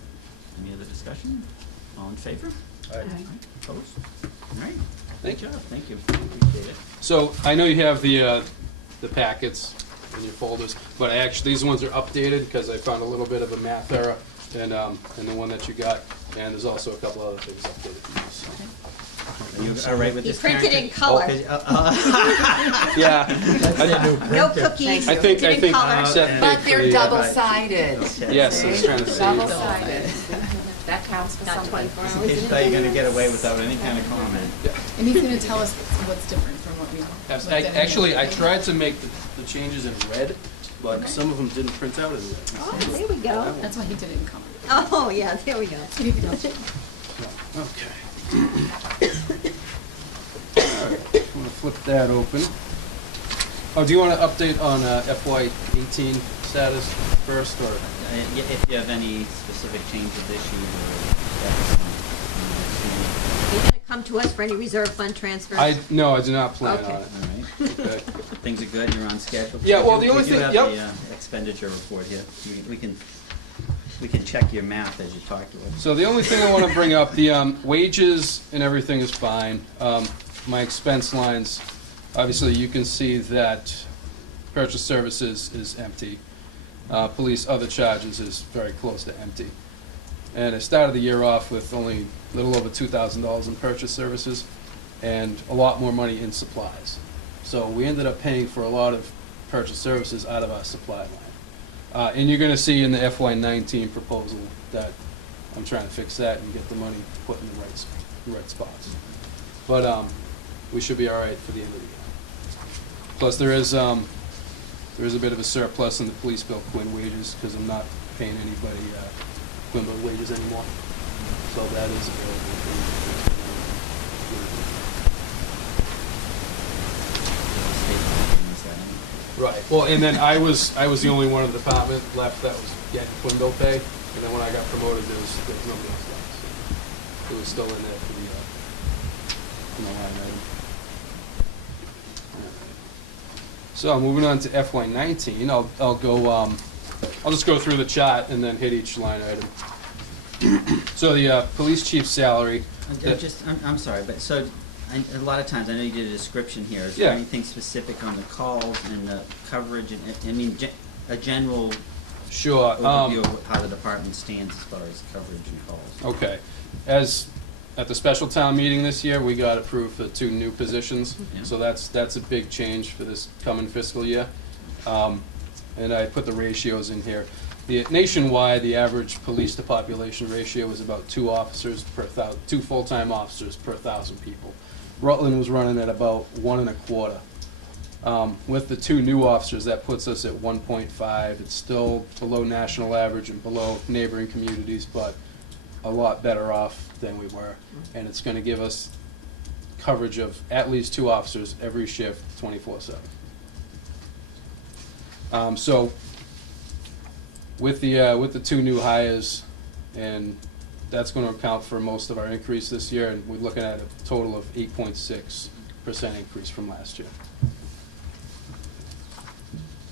Any other discussion? All in favor? Aye. Opposed? All right. Thank Good you. job. Thank you. Appreciate it. So I know you have the packets in your folders, but these ones are updated because I found a little bit of a math error in the one that you got, and there's also a couple other things updated. Are you all right with He this? printed Karen? in color. Okay, Yeah. No cookies. I think printed in color. set But big for they're the, double-sided. Okay. Yes, I was trying to say. Double-sided. That counts for Not something. 24 Just in hours. case you thought you were gonna get away without any kind of comment. And he's going to tell us what's different from what we looked at. Actually, I tried to make the changes in red, but Okay. some of them didn't print out in red. Oh, there we go. That's why he did it in color. Oh, yeah, there we go. Anything else? Okay. All right, I'm gonna flip that open. Oh, do you want to update on FY18 status first, or? Yeah, if you have any specific changes, issues, or steps Are you gonna come to us for any reserve fund transfers? No, I do not plan Okay. on it. all right. Okay. Things are good, you're on schedule? Yeah, well, We the only do thing- have yep. the expenditure report here. We can check your math as you talk to us. So the only thing I want to bring up, the wages and everything is fine. My expense lines, obviously you can see that purchase services is empty. Police other charges is very close to empty. And I started the year off with only a little over $2,000 in purchase services and a lot more money in supplies. So we ended up paying for a lot of purchase services out of our supply line. And you're gonna see in the FY19 proposal that I'm trying to fix that and get the money put in the right spots. But we should be all right for the end of the year. Plus, there is a bit of a surplus in the police bill Quinn wages, because I'm not paying anybody Quinn bill wages anymore. So that is available. Right. Well, and then I was the only one in the department left that was getting Quinn bill pay, and then when I got promoted, there was nobody else left. So it was still in there for the line item. So moving on to FY19, I'll go. I'll just go through the chart and then hit each line item. So the police chief's salary. I'm sorry, but so, a lot of times, I know you did a description here. Is Yeah. there anything specific on the calls and the coverage, and, I mean, a general Sure. overview of how the department stands as far as coverage and calls? Okay. As at the special town meeting this year, we got approved for 2 new positions. Yeah. So that's a big change for this coming fiscal year. And I put the ratios in here. Nationwide, the average police to population ratio is about 2 full-time officers per 1,000 people. Rutland was running at about 1.25. With the 2 new officers, that puts us at 1.5. It's still below national average and below neighboring communities, but a lot better off than we were. And it's going to give us coverage of at least 2 officers every shift, 24/7. So with the 2 new hires and that's gonna account for most of our increase this year, and we're looking at a total of 8.6% increase from last year.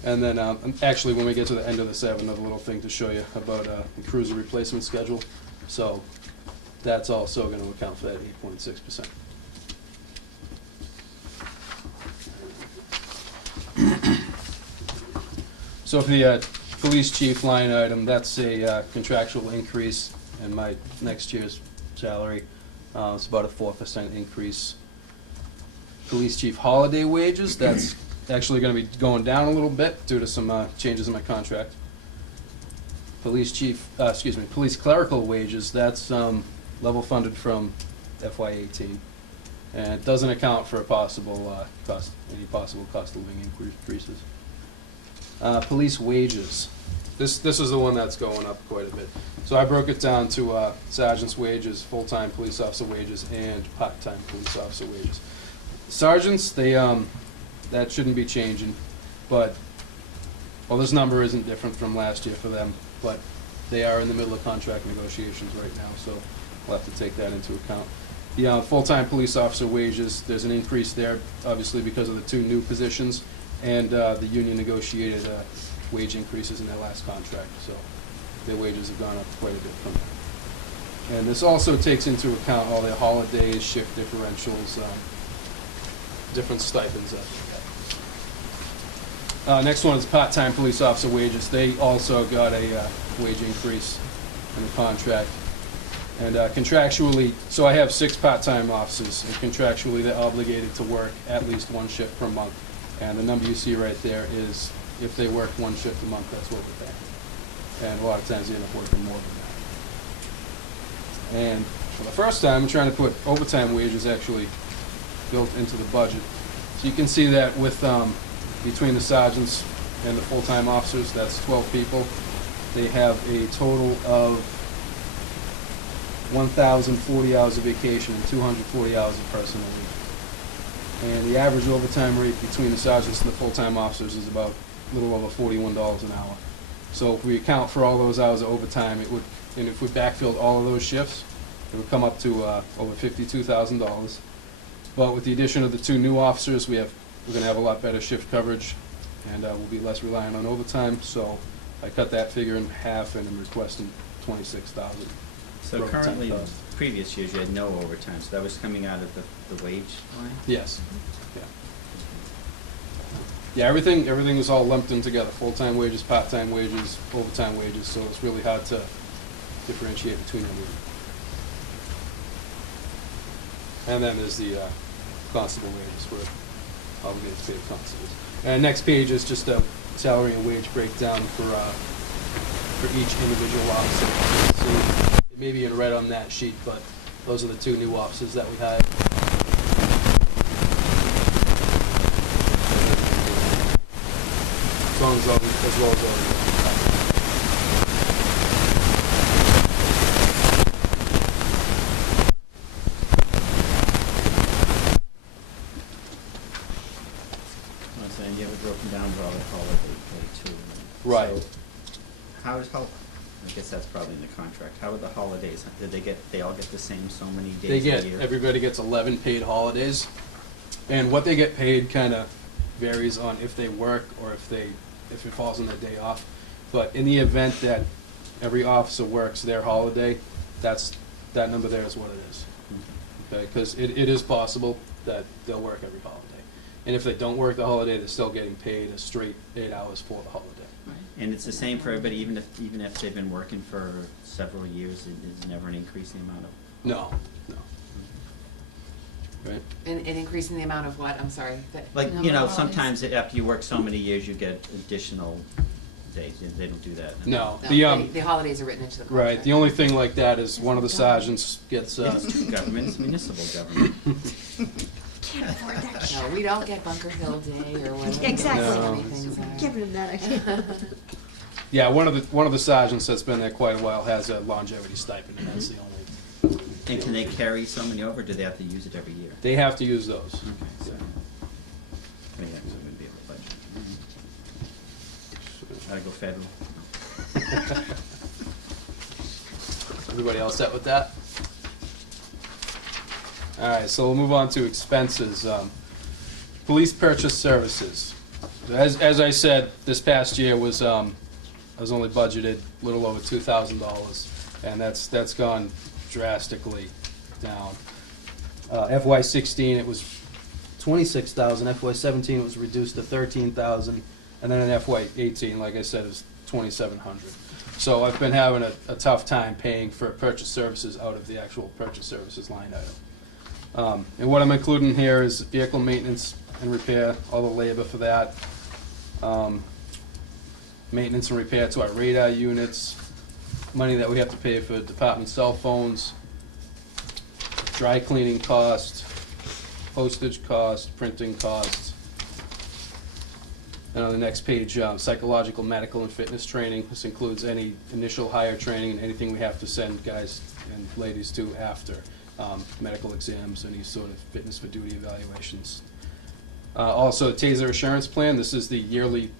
And then, actually, when we get to the end of this, I have another little thing to show you about the cruiser replacement schedule. So that's also gonna account for that 8.6%. So for the police chief line item, that's a contractual increase in my next year's salary. It's about a 4% increase. Police chief holiday wages, that's actually going to be going down a little bit due to some changes in my contract. Police clerical wages, that's level funded from FY18. And it doesn't account for a possible any possible cost of living increases. Police wages. This is the one that's going up quite a bit. So I broke it down to sergeant's wages, full-time police officer wages, and part-time police officer wages. Sergeants, that shouldn't be changing, but well, this number isn't different from last year for them, but they are in the middle of contract negotiations right now, so we'll have to take that into account. The full-time police officer wages, there's an increase there, obviously because of the 2 new positions, and the union negotiated wage increases in their last contract, so their wages have gone up quite a bit from that. And this also takes into account all their holidays, shift differentials, different stipends that they get. Next one is part-time police officer wages. They also got a wage increase in the contract. And contractually, so I have 6 part-time officers, and contractually they're obligated to work at least 1 shift per month. And the number you see right there is if they work 1 shift a month, that's what we're paying. And a lot of times they end up working more than that. And for the first time, I'm trying to put overtime wages actually built into the budget. So you can see that with between the sergeants and the full-time officers, that's 12 people. They have a total of 1,040 hours of vacation and 240 hours of personal leave. And the average overtime rate between the sergeants and the full-time officers is about a little over $41 an hour. So if we account for all those hours of overtime, it would, and if we backfilled all of those shifts, it would come up to over $52,000. But with the addition of the 2 new officers, we're going to have a lot better shift coverage, and we'll be less reliant on overtime. So I cut that figure in half, and I'm requesting $26,000. So currently, previous years you had no overtime, so that was coming out of the wage line? Yes. Yeah. Yeah, everything was all lumped in together, full-time wages, part-time wages, overtime wages, so it's really hard to differentiate between everything. And then there's the constable wages, we're obligated to pay the constables. And next page is just a salary and wage breakdown for each individual officer. So it may be in red on that sheet, but those are the 2 new officers that we hired. As well as all the And you have it broken down for all the holiday pay too. Right. So how is I guess that's probably in the contract. How are the holidays? They all get the same so many days a year? Everybody gets 11 paid holidays. And what they get paid kind of varies on if they work or if it falls on their day off. But in the event that every officer works their holiday, that number there is what it is. Okay, because it is possible that they'll work every holiday. And if they don't work the holiday, they're still getting paid a straight 8 hours for the holiday. Right. And it's the same for everybody, even if they've been working for several years, there's never an increase in the amount of... No. Right? An increase in the amount of what? I'm sorry. Like, Number of holidays. sometimes after you work so many years, you get additional days. They don't do that. No. The holidays are written into the contract. Right. The only thing like that is one of the sergeants gets... It's two government. It's municipal government. Can't afford that shit. No, we don't get Bunker Hill Day or whatever. Exactly. No. Many things are. Give him that idea. Yeah, one of the sergeants that's been there quite a while has a longevity stipend, and that's the only... And can they carry so many over, or do they have to use it every year? They have to use those. Okay, so... Yeah, so we wouldn't be able to budget. Gotta go federal. Everybody all set with that? All right, so we'll move on to expenses. Police purchase services. As I said, this past year was I was only budgeted a little over $2,000, and that's gone drastically down. FY16 it was $26,000. FY17 it was reduced to $13,000, and then in FY18, like I said, it was $2,700. So I've been having a tough time paying for purchase services out of the actual purchase services line item. And what I'm including here is vehicle maintenance and repair, all the labor for that. Maintenance and repair to our radar units, money that we have to pay for department cell phones, dry cleaning cost, postage cost, printing costs. And on the next page, psychological, medical, and fitness training. This includes any initial hire training and anything we have to send guys and ladies to after. Medical exams, any sort of fitness for duty evaluations. Also, Taser Assurance Plan. This is the yearly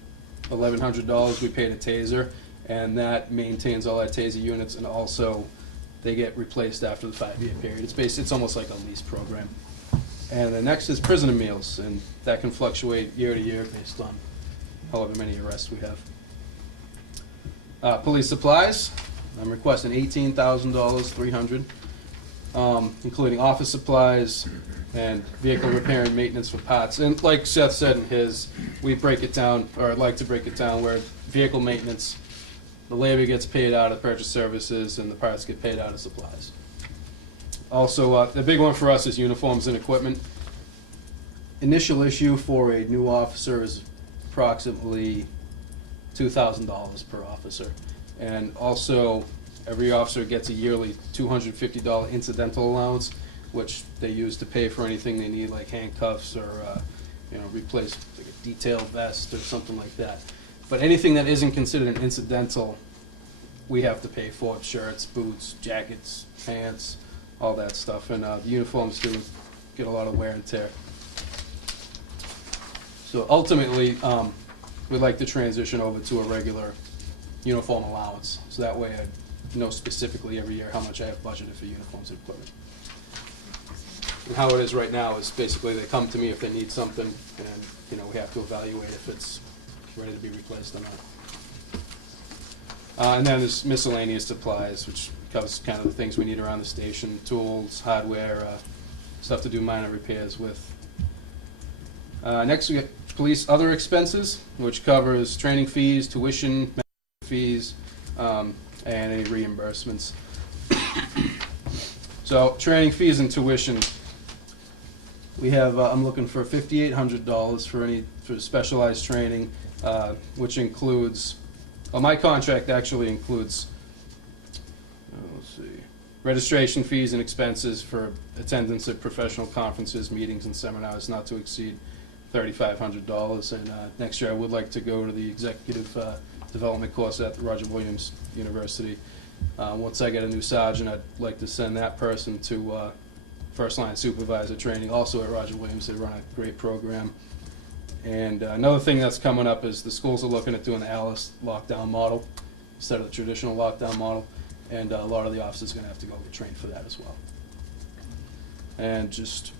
$1,100 we pay to Taser, and that maintains all our Taser units, and also they get replaced after the 5-year period. It's almost like a lease program. And the next is prisoner meals, and that can fluctuate year to year based on however many arrests we have. Police supplies. I'm requesting $18,300. Including office supplies and vehicle repair and maintenance for parts. And like Seth said in his, we break it down, or I'd like to break it down, where vehicle maintenance, the labor gets paid out of purchase services and the parts get paid out of supplies. Also, the big one for us is uniforms and equipment. Initial issue for a new officer is approximately $2,000 per officer. And also, every officer gets a yearly $250 incidental allowance, which they use to pay for anything they need, like handcuffs or replace like a detail vest or something like that. But anything that isn't considered an incidental, we have to pay for: shirts, boots, jackets, pants, all that stuff. And the uniforms do get a lot of wear and tear. So ultimately, we'd like to transition over to a regular uniform allowance, so that way I know specifically every year how much I have budgeted for uniforms and equipment. And how it is right now is basically they come to me if they need something, and we have to evaluate if it's ready to be replaced or not. And then there's miscellaneous supplies, which covers kind of the things we need around the station: tools, hardware, stuff to do minor repairs with. Next we get police other expenses, which covers training fees, tuition, fees, and any reimbursements. So training fees and tuition, we have, I'm looking for $5,800 for specialized training, which includes, my contract actually includes, let's see, registration fees and expenses for attendance at professional conferences, meetings, and seminars not to exceed $3,500. And next year I would like to go to the executive development course at Roger Williams University. Once I get a new sergeant, I'd like to send that person to first line supervisor training, also at Roger Williams. They run a great program. And another thing that's coming up is the schools are looking at doing the Alice lockdown model instead of the traditional lockdown model, and a lot of the officers are going to have to go get trained for that as well. And just,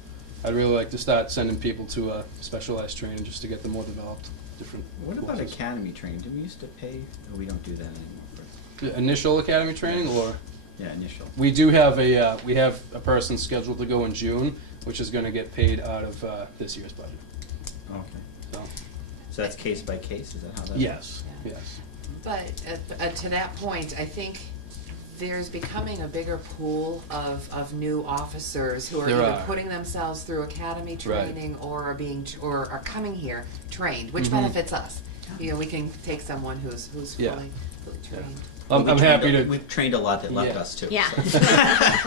I'd really like to start sending people to specialized training just to get them more developed. Different. What about courses. academy training? Do we used to pay, or we don't do that anymore? The initial academy training, or? Yeah, initial. We do have a person scheduled to go in June, which is going to get paid out of this year's budget. Okay. So that's case by case, is that how that? Yes, Yeah. yes. But to that point, I think there's becoming a bigger pool of new officers who are There either are. putting themselves through academy Right. training or are coming here trained, which Mhm. benefits us. We can take someone who's Yeah. fully trained. I'm happy to. We've trained a lot that left Yeah. us too. Yeah. so.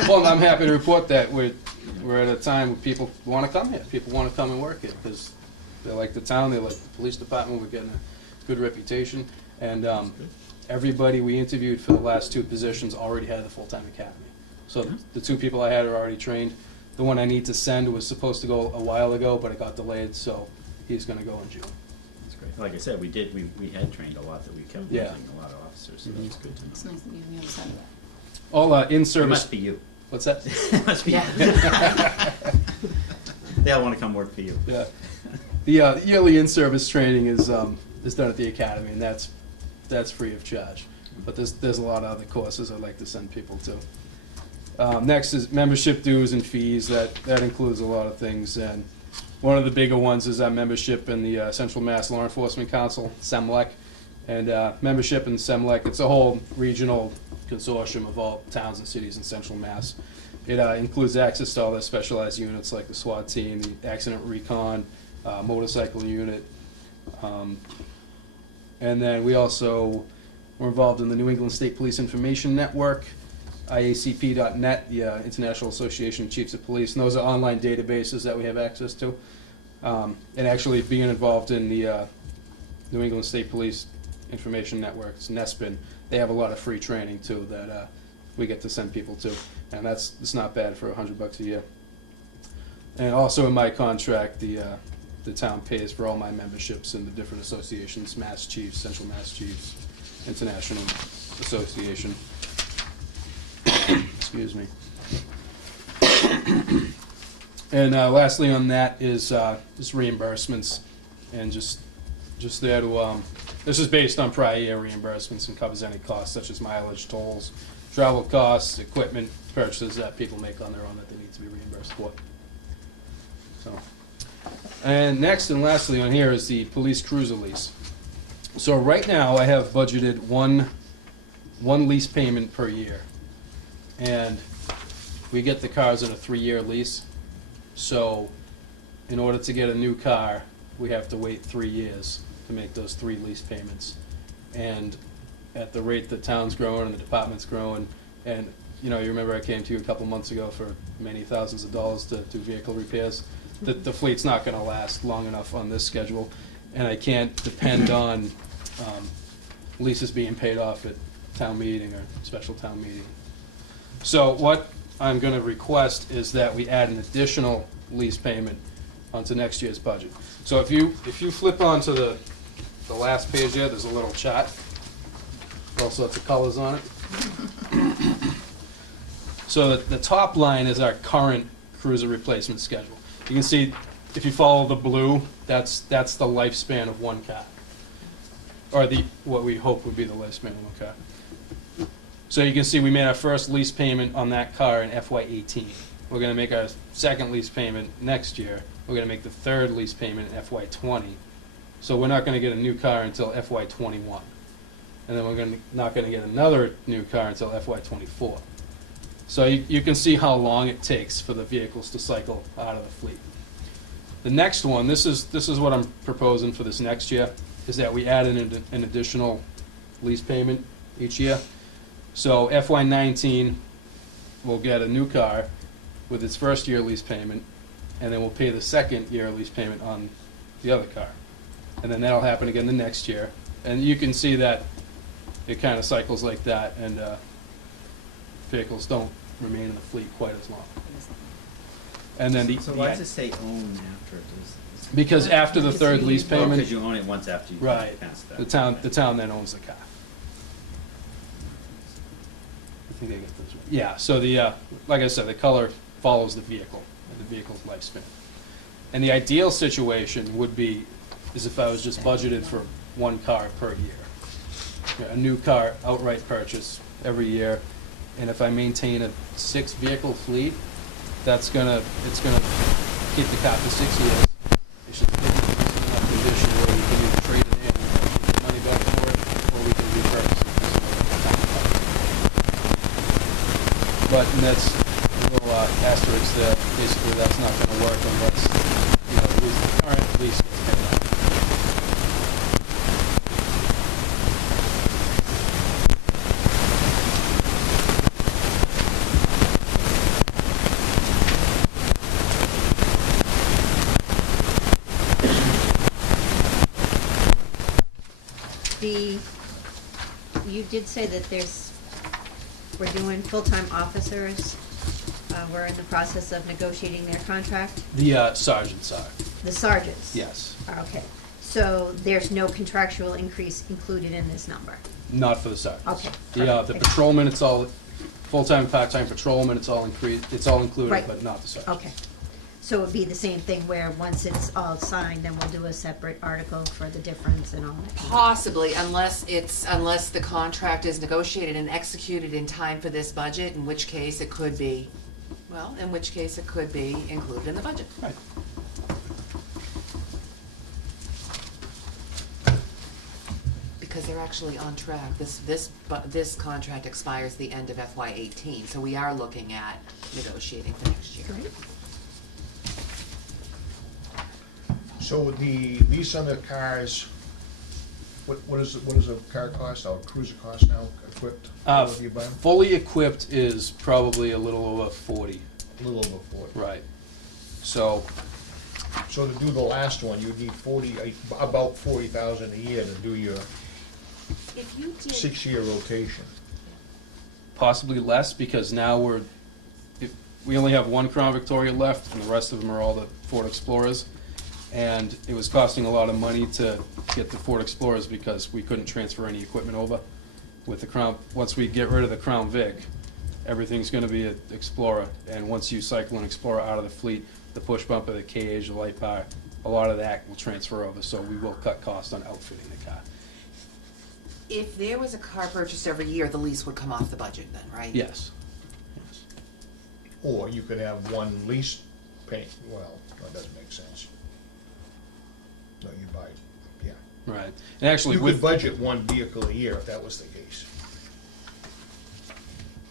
Well, I'm happy to report that we're at a time where people want to come here. People want to come and work here because they like the town, they like the police department. We're getting a good reputation, and everybody we interviewed for the last two positions already had the full-time academy. So the two people I had are already trained. The one I need to send was supposed to go a while ago, but it got delayed, so he's going to go in June. That's great. Like I said, we had trained a lot that we kept Yeah. losing a lot of officers, so Mhm. that's good to know. It's nice that you're on the other side of that. All It in-service. must be you. What's that? It must be you. They all want to come work for you. Yeah. The yearly in-service training is done at the academy, and that's free of charge. But there's a lot of other courses I'd like to send people to. Next is membership dues and fees. That includes a lot of things, and one of the bigger ones is our membership in the Central Mass Law Enforcement Council, SEMLEC, and membership in SEMLEC. It's a whole regional consortium of all towns and cities in Central Mass. It includes access to all their specialized units like the SWAT team, the accident recon, motorcycle unit, and then we also were involved in the New England State Police Information Network, IACP.net, the International Association of Chiefs of Police, and those are online databases that we have access to. And actually being involved in the New England State Police Information Network, it's NESPIN, they have a lot of free training too that we get to send people to, and it's not bad for $100 a year. And also in my contract, the town pays for all my memberships in the different associations, Mass Chiefs, Central Mass Chiefs, International Association. Excuse me. And lastly on that is reimbursements, and just there to, this is based on prior year reimbursements and covers any costs such as mileage, tolls, travel costs, equipment purchases that people make on their own that they need to be reimbursed for. So, and next and lastly on here is the police cruiser lease. So right now I have budgeted one lease payment per year, and we get the cars in a 3-year lease. So in order to get a new car, we have to wait 3 years to make those 3 lease payments. And at the rate the town's growing and the department's growing, and you remember I came to you a couple months ago for many thousands of dollars to do vehicle repairs. The fleet's not going to last long enough on this schedule, and I can't depend on leases being paid off at town meeting or special town meeting. So what I'm going to request is that we add an additional lease payment onto next year's budget. So if you flip onto the last page there, there's a little chart, all sorts of colors on it. So the top line is our current cruiser replacement schedule. You can see if you follow the blue, that's the lifespan of one car, or what we hope would be the lifespan of one car. So you can see we made our first lease payment on that car in FY18. We're going to make our second lease payment next year. We're going to make the third lease payment in FY20. So we're not going to get a new car until FY21. And then we're not going to get another new car until FY24. So you can see how long it takes for the vehicles to cycle out of the fleet. The next one, this is what I'm proposing for this next year, is that we add an additional lease payment each year. So FY19, we'll get a new car with its first year lease payment, and then we'll pay the second year lease payment on the other car. And then that'll happen again the next year. And you can see that it kind of cycles like that, and vehicles don't remain in the fleet quite as long. And then So why does it say own after it? because after the third lease payment, Because you own it once after you right, pass that. the town then owns the car. I think I get this right. Yeah, so like I said, the color follows the vehicle and the vehicle's lifespan. And the ideal situation would be is if I was just budgeted for one car per year. A new car outright purchase every year, and if I maintain a 6-vehicle fleet, it's gonna keep the car for 6 years. It should put it in enough condition where we can either trade it in and get money back for it, or we can repurpose it. But and that's a little asterisk there. Basically, that's not going to work unless the current lease gets paid off. You did say that we're doing full-time officers. We're in the process of negotiating their contract. The sergeants are. The sergeants? Yes. Are okay. So there's no contractual increase included in this number? Not for the sergeants. Okay. The perfect. patrolmen, it's all full-time and part-time patrolman, it's all included, Right. but not the sergeant. Okay. So it'd be the same thing where once it's all signed, then we'll do a separate article for the difference and all that. Possibly, unless the contract is negotiated and executed in time for this budget, in which case it could be, included in the budget. Right. Because they're actually on track. This contract expires the end of FY18, so we are looking at negotiating for next year. Great. So the lease on the cars, what does a car cost, or a cruiser cost now, equipped? What do you buy 'em? Fully equipped is probably a little over 40. A little over 40. Right. So, So to do the last one, you'd need about 40,000 a year to do your If you did, 6-year rotation. possibly less, because now we only have one Crown Victoria left, and the rest of them are all the Ford Explorers. And it was costing a lot of money to get the Ford Explorers because we couldn't transfer any equipment over. With the Crown, once we get rid of the Crown Vic, everything's gonna be an Explorer. And once you cycle an Explorer out of the fleet, the push bumper, the cage, the light bar, a lot of that will transfer over, so we will cut costs on outfitting the car. if there was a car purchased every year, the lease would come off the budget then, right? Yes. Or you could have one lease pay, well, that doesn't make sense. No, you buy, yeah. Right. And actually, You could with, budget one vehicle a year if that was the case.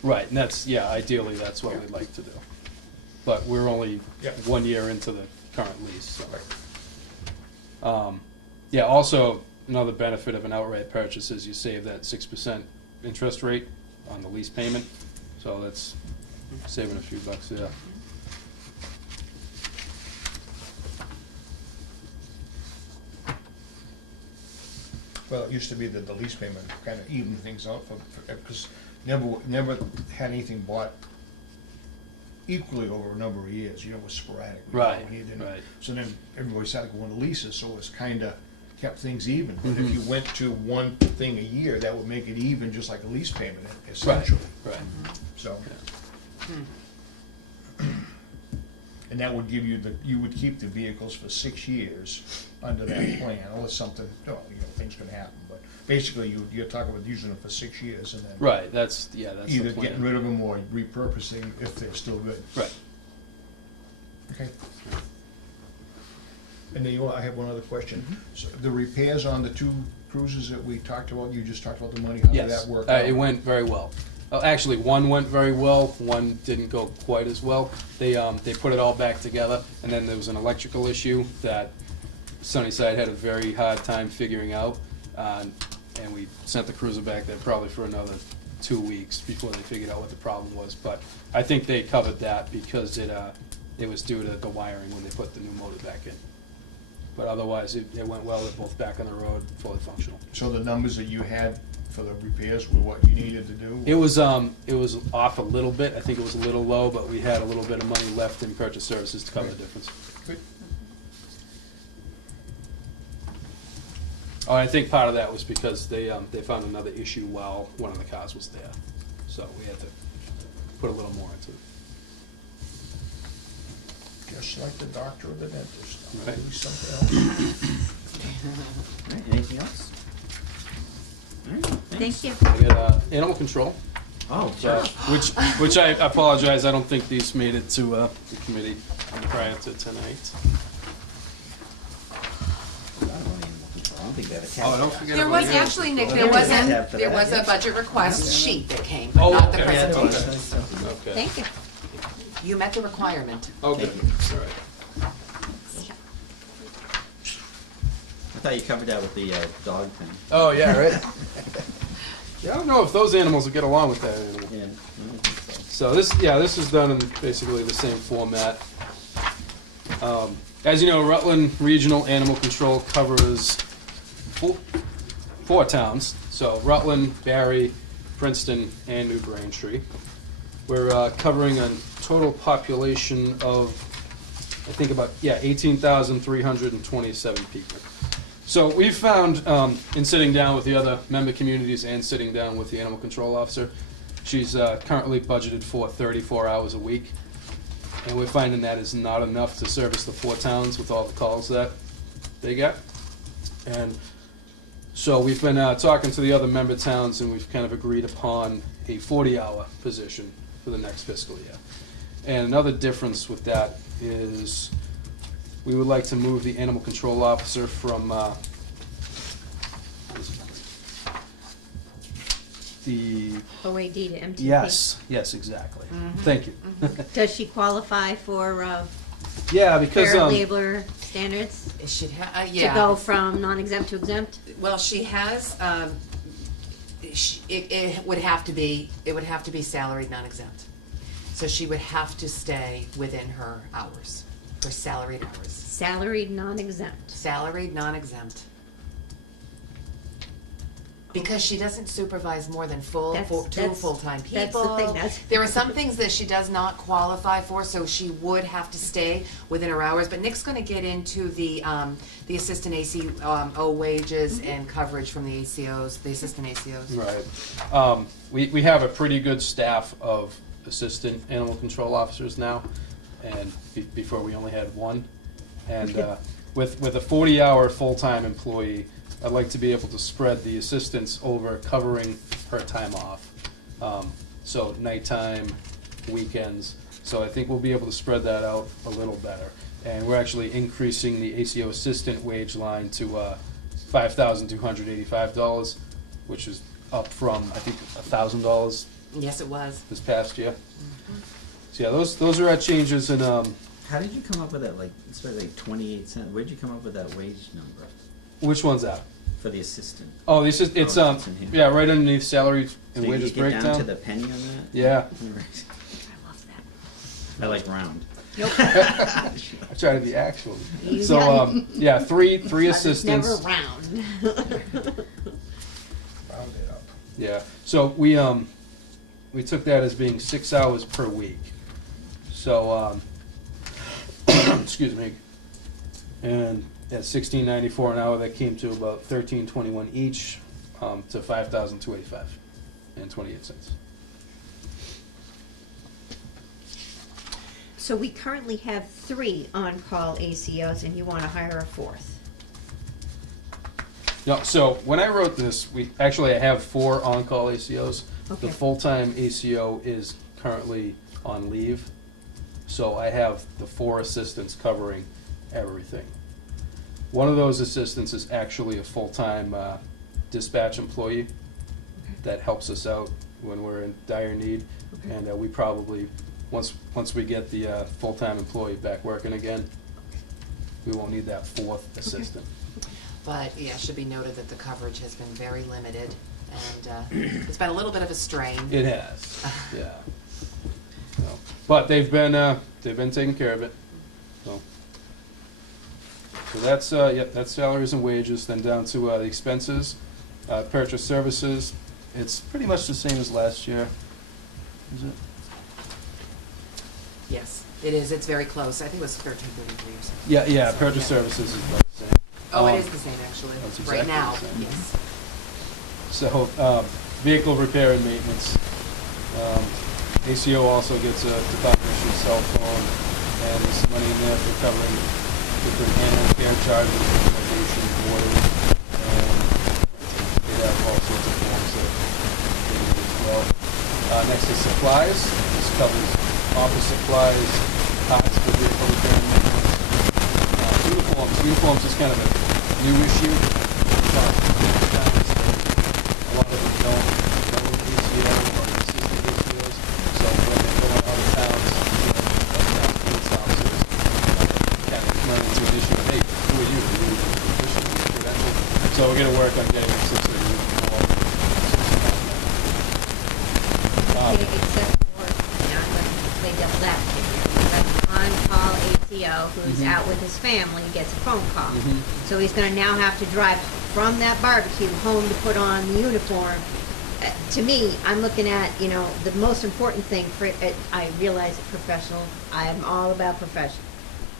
right, and that's, yeah, ideally, that's what we'd like to do. But we're only Yeah. 1 year into the current lease, so. Right. Yeah, also, another benefit of an outright purchase is you save that 6% interest rate on the lease payment, so that's saving a few bucks, yeah. Well, it used to be that the lease payment kind of evened things out because never had anything bought equally over a number of years, it was sporadic. Right, When you didn't- right. So then everybody started going to leases, so it's kind of kept things even. But if you went to one thing a year, that would make it even, just like a lease payment essentially. Right. So. And that would give you you would keep the vehicles for 6 years under that plan, unless something, things can happen. But basically, you're talking about using them for 6 years and then Right, that's the either plan. getting rid of them or repurposing if they're still good. Right. Okay. And then I have one other question. So the repairs on the 2 cruises that we talked about, you just talked about the money, how did Yes, that work out? it went very well. Actually, one went very well, one didn't go quite as well. They put it all back together, and then there was an electrical issue that Sunnyside had a very hard time figuring out, and we sent the cruiser back there probably for another 2 weeks before they figured out what the problem was. But I think they covered that because it was due to the wiring when they put the new motor back in. But otherwise, it went well. They're both back on the road, fully functional. So the numbers that you had for the repairs were what you needed to do? It was off a little bit. I think it was a little low, but we had a little bit of money left in purchase services to cover the difference. Good. Oh, I think part of that was because they found another issue while one of the cars was there, so we had to put a little more into it. Just like the doctor or the dentist, Right. always something else. All right, anything else? All right, thanks. Thank you. I got animal control, Oh, sure. which I apologize. I don't think these made it to the committee prior to tonight. I don't think they have a tab. Oh, don't forget There about was the actually, Nick, Well, there was there's a a, tab for there that, was yeah. a budget request sheet that came, Oh, but not the okay. Yeah, it's on presentation. there. Okay. Thank you. You met the requirement. Oh, good. Thank All right. I thought you covered that with the dog thing. Oh, yeah, right. Yeah, I don't know if those animals will get along with that animal. Yeah. I don't think So so. this is done in basically the same format. As you know, Rutland Regional Animal Control covers four towns. So Rutland, Barry, Princeton, and New Braintree. We're covering a total population of, I think about 18,327 people. So we've found, in sitting down with the other member communities and sitting down with the animal control officer, She's currently budgeted for 34 hours a week, and we're finding that is not enough to service the 4 towns with all the calls that they get. And so we've been talking to the other member towns, and we've kind of agreed upon a 40-hour position for the next fiscal year. And another difference with that is we would like to move the animal control officer from the... OAD to MTP. Yes, exactly. Thank you. Does she qualify for Yeah, because fair labor standards? It should have, To yeah. go from non-exempt to exempt? Well, she has, it would have to be salaried, non-exempt. So she would have to stay within her hours, her salaried hours. Salaried, non-exempt. Salaried, non-exempt. Because she doesn't supervise more than two That's- full-time people. that's the thing, that's- There are some things that she does not qualify for, so she would have to stay within her hours. But Nick's gonna get into the assistant ACO wages and coverage from the ACOs, the assistant ACOs. Right. We have a pretty good staff of assistant animal control officers now, and before we only had one. And with a 40-hour full-time employee, I'd like to be able to spread the assistants over covering her time off. So nighttime, weekends. So I think we'll be able to spread that out a little better. And we're actually increasing the ACO assistant wage line to $5,285, which is up from, I think, $1,000 Yes, it was. this past year. So yeah, those are our changes in, How did you come up with that, like, it's like 28 cents? Where'd you come up with that wage number which one's that? for the assistant? Oh, it's Oh, it's in here. yeah, right underneath salaries and So wages you get down to breakdown. the penny on that? Yeah. I love that. I like round. I try to be actual. You So, got- yeah, three Never assistants. round. Round it up. Yeah, so we took that as being 6 hours per week. So, excuse me. And at $16.94 an hour, that came to about $13.21 each, to $5,285 and 28 cents. So we currently have 3 on-call ACOs, and you want to hire a 4th. No, so when I wrote this, I have 4 on-call ACOs. Okay. The full-time ACO is currently on leave, so I have the 4 assistants covering everything. One of those assistants is actually a full-time dispatch employee that helps us out when we're in dire need, Okay. and we probably, once we get the full-time employee back working again, we won't need that 4th assistant. But, yeah, it should be noted that the coverage has been very limited, and it's been a little bit of a strain. It has, yeah. So, but they've been taking care of it. So that's that's salaries and wages. Then down to the expenses, purchase services. It's pretty much the same as last year. Is it? Yes, it is, it's very close. I think it was 1333 or something. Yeah. So, Purchase yeah. services is about the same. Oh, it is the same, actually, That's right exactly now, the same. yes. So, vehicle repair and maintenance. ACO also gets a department-issued cell phone, and there's some money in there for covering different animal care charges, medication, boarding, and they have all sorts of forms that they need as well. Next is supplies. This covers office supplies, parts for vehicle repair and maintenance. Uniforms is kind of a new issue. A lot of them don't know ACO or assistant ACOs, so when they go out of towns, police officers kind of run into an issue of, hey, who are you? Are you proficient in credentials? So we're going to work on getting a system to use more. Okay, except for, now I'm going to play devil's advocate here. We have an on-call ACO who's Mhm. out with his family, gets a phone call. Mhm. So he's gonna now have to drive from that barbecue home to put on the uniform. To me, I'm looking at, the most important thing for, I realize it's professional, I'm all about profession.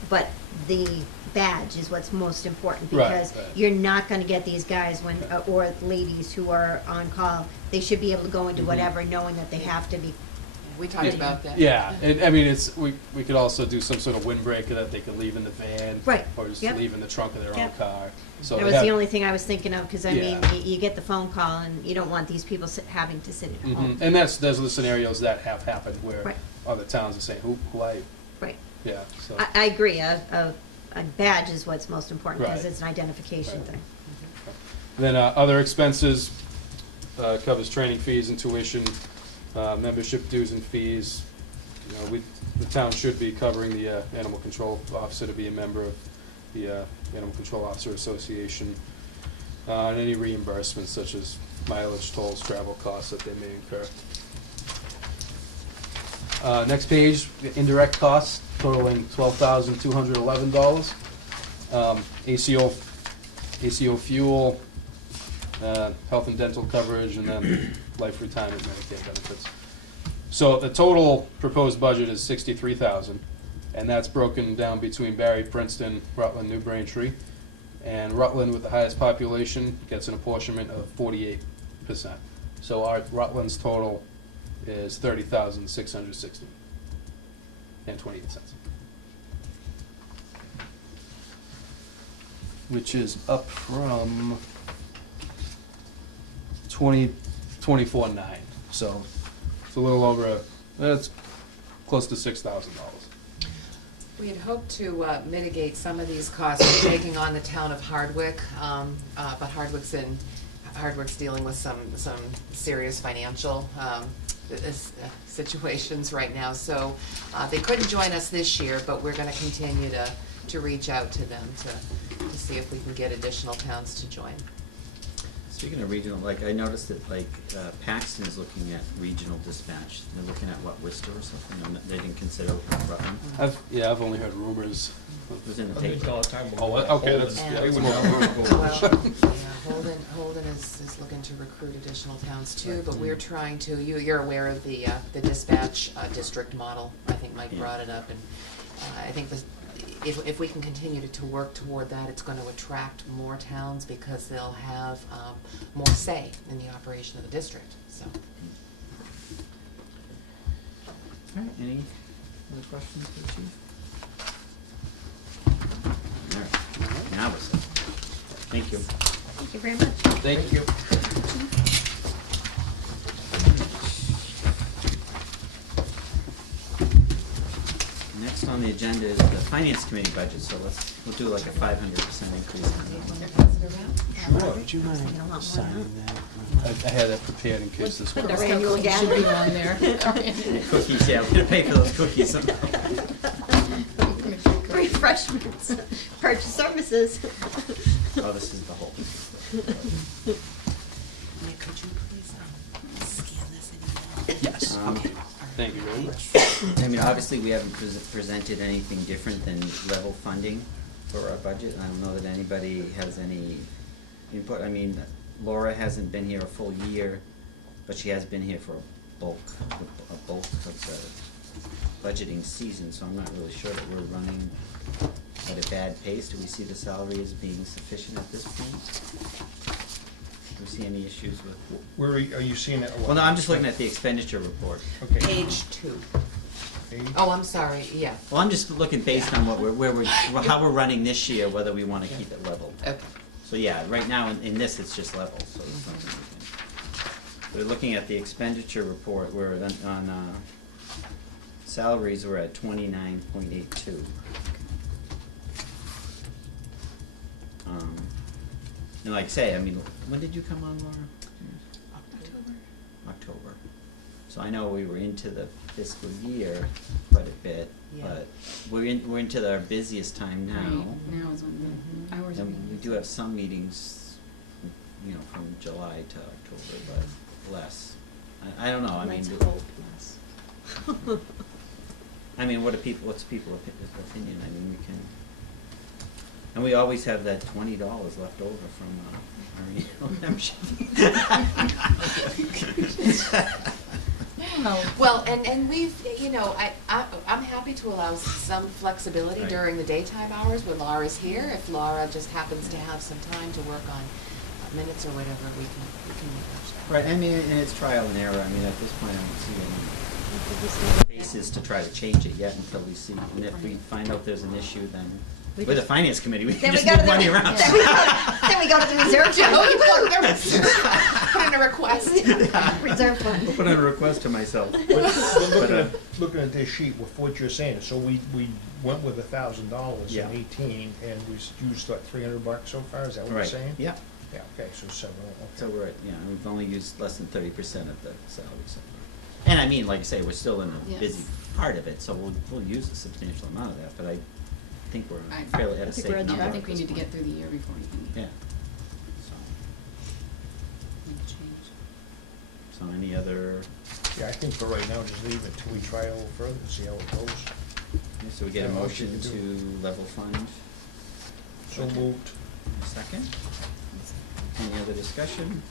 But the badge is what's most important, Right, because right. you're not gonna get these guys when, or ladies who are on call, they should be able to go into Mhm. whatever, knowing that they have to be. We talked about that. Yeah, and I mean, we could also do some sort of windbreaker that they could leave in the van. Right, Or just yep. leave in the trunk of their own Yep. car. So That they was have- the only thing I was thinking of, because I mean, Yeah. you get the phone call and you don't want these people having to sit at home. Mhm. And those are the scenarios that have happened where Right. other towns are saying, who are you? Right. Yeah, so. I agree, a badge is what's most important, because Right. it's an identification Right. thing. Then other expenses covers training fees and tuition, membership dues and fees. You know, the town should be covering the animal control officer to be a member of the Animal Control Officer Association, and any reimbursements such as mileage, tolls, travel costs that they may incur. Next page, the indirect costs totaling $12,211. ACO fuel, health and dental coverage, and then life retirement Medicare benefits. So the total proposed budget is $63,000, and that's broken down between Barry, Princeton, Rutland, New Braintree, and Rutland with the highest population gets an apportionment of 48%. So our Rutland's total is $30,660 and 28 cents, which is up from 24.9. So it's a little over it's close to $6,000. We had hoped to mitigate some of these costs by taking on the town of Hardwick, but Hardwick's dealing with some serious financial situations right now. So they couldn't join us this year, but we're going to continue to reach out to them to see if we can get additional towns to join. Speaking of regional, like, I noticed that, like, Paxton is looking at regional dispatch. They're looking at, what, Worcester or something? They didn't consider Rutland. I've only heard rumors. It was in the I think paper. all the time. Oh, okay, that's, And- yeah, that's We more. would Well, Holden is looking to recruit additional towns too, but we're trying to, you're aware of the dispatch district model. I think Mike Yeah. brought it up, and I think if we can continue to work toward that, it's going to attract more towns because they'll have more say in the operation of the district, so. All right, any other questions for the chief? All right, now we're set. Thank you. Thank you very much. Thank you. Next on the agenda is the finance committee budget, so we'll do like a 500% increase on that one. Sure. Would you mind signing that? I had that prepared in case this Put was. our annual gathering on there. Cookies, yeah, we're gonna pay for those cookies somehow. Refreshments, purchase services. Oh, this is the whole. Nick, could you please scan this and email? Yes. Okay. Thank you very much. I mean, obviously, we haven't presented anything different than level funding for our budget. I don't know that anybody has any input. I mean, Laura hasn't been here a full year, but she has been here for a bulk of the budgeting season, so I'm not really sure that we're running at a bad pace. Do we see the salary as being sufficient at this point? Do we see any issues with? Where are you seeing it? Well, no, I'm just looking at the expenditure report. Okay. Page 2. Page? Oh, I'm sorry, yeah. Well, I'm just looking based on what how we're running this year, whether we wanna keep it level. Okay. So, yeah, right now in this, it's just level, so it's something we can. We're looking at the expenditure report, we're on salaries, we're at 29.82. And like I say, I mean, when did you come on, Laura? October. So I know we were into the fiscal year quite a bit, Yeah. but we're into our busiest time now. Right, now is when the hours are And being we do have some meetings, you know, from July to October, but less. I don't know, I mean. Let's hope less. I mean, what's people's opinion? I mean, we can, and we always have that $20 left over from our annual membership. Well, Well, and we've, I'm happy happy to allow some flexibility Right. during the daytime hours when Laura's here. If Laura just happens to have some time to work on minutes or whatever, we can manage that. Right, I mean, and it's trial and error, I mean, at this point, I don't see any basis to try to change it yet until we see, and if we find out there's an issue, then, We with the just- finance committee, we Then can we just go to move the, money around. then we go to the reserve Joe, you fund. put in a request. Reserve fund. I'll put in a request to myself. But looking at this sheet with what you're saying, so we went with $1,000 Yeah. in 18, and we used like $300 so far, is that what you're Right, saying? yeah, Yeah, okay, so 7, okay. so we're at, yeah, we've only used less than 30% of the salary so far. And I mean, like I say, we're still in a Yes. busy part of it, so we'll use a substantial amount of that, but I think we're I- fairly at I a think safe we're on number. I at think we this need to point. get through the year before anything Yeah, so, change. so any other, Yeah, I think for right now, just leave it till we try a little further and see how it goes. so we get a Yeah, motion motion to to level fund, So moved. second? Any other discussion?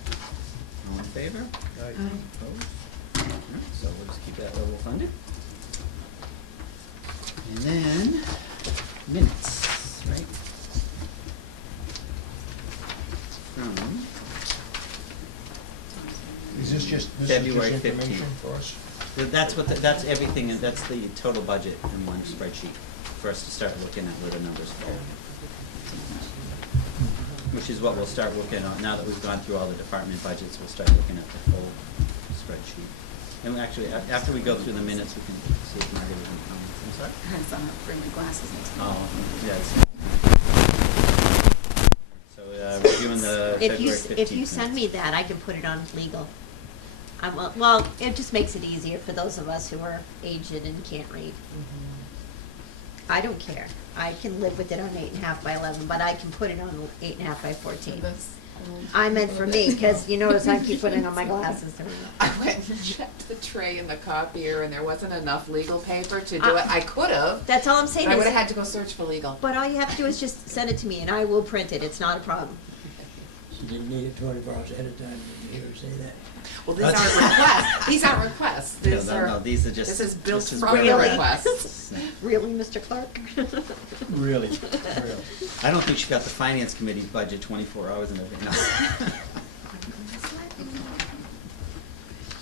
All in favor? Aye. Opposed? Alright, so we'll just keep that level funded. And then, minutes, right? From Is this just February information 15th. for us? That's what, that's everything, and that's the total budget in one spreadsheet for us to start looking at where the numbers fall. Which is what we'll start looking at, now that we've gone through all the department budgets, we'll start looking at the full spreadsheet. And actually, after we go through the minutes, we can see if Margaret has any comments, I'm sorry? So I'm gonna bring my glasses next time. Oh, yes. So, reviewing the If you, February 15th if you send me minutes. that, I can put it on legal. Well, it just makes it easier for those of us who are aged and can't read. I don't care. I can live with it on 8.5 by 11, but I can put it on 8.5 by 14. I meant for me, because you notice I keep putting on my glasses to read. I went and checked the tray in the copier, and there wasn't enough legal paper to do it. I could have, That's all I'm but saying I would have is, had to go search for legal. but all you have to do is just send it to me and I will print it. It's not a problem. She didn't need it 24 hours ahead of time, did you hear her say that? Well, these aren't requests. These aren't requests. No, These no, are. no, these are just. This is built this is from the Really? requests. Really, Mr. Clark? Really? I don't think she got the finance committee's budget 24 hours in advance. No.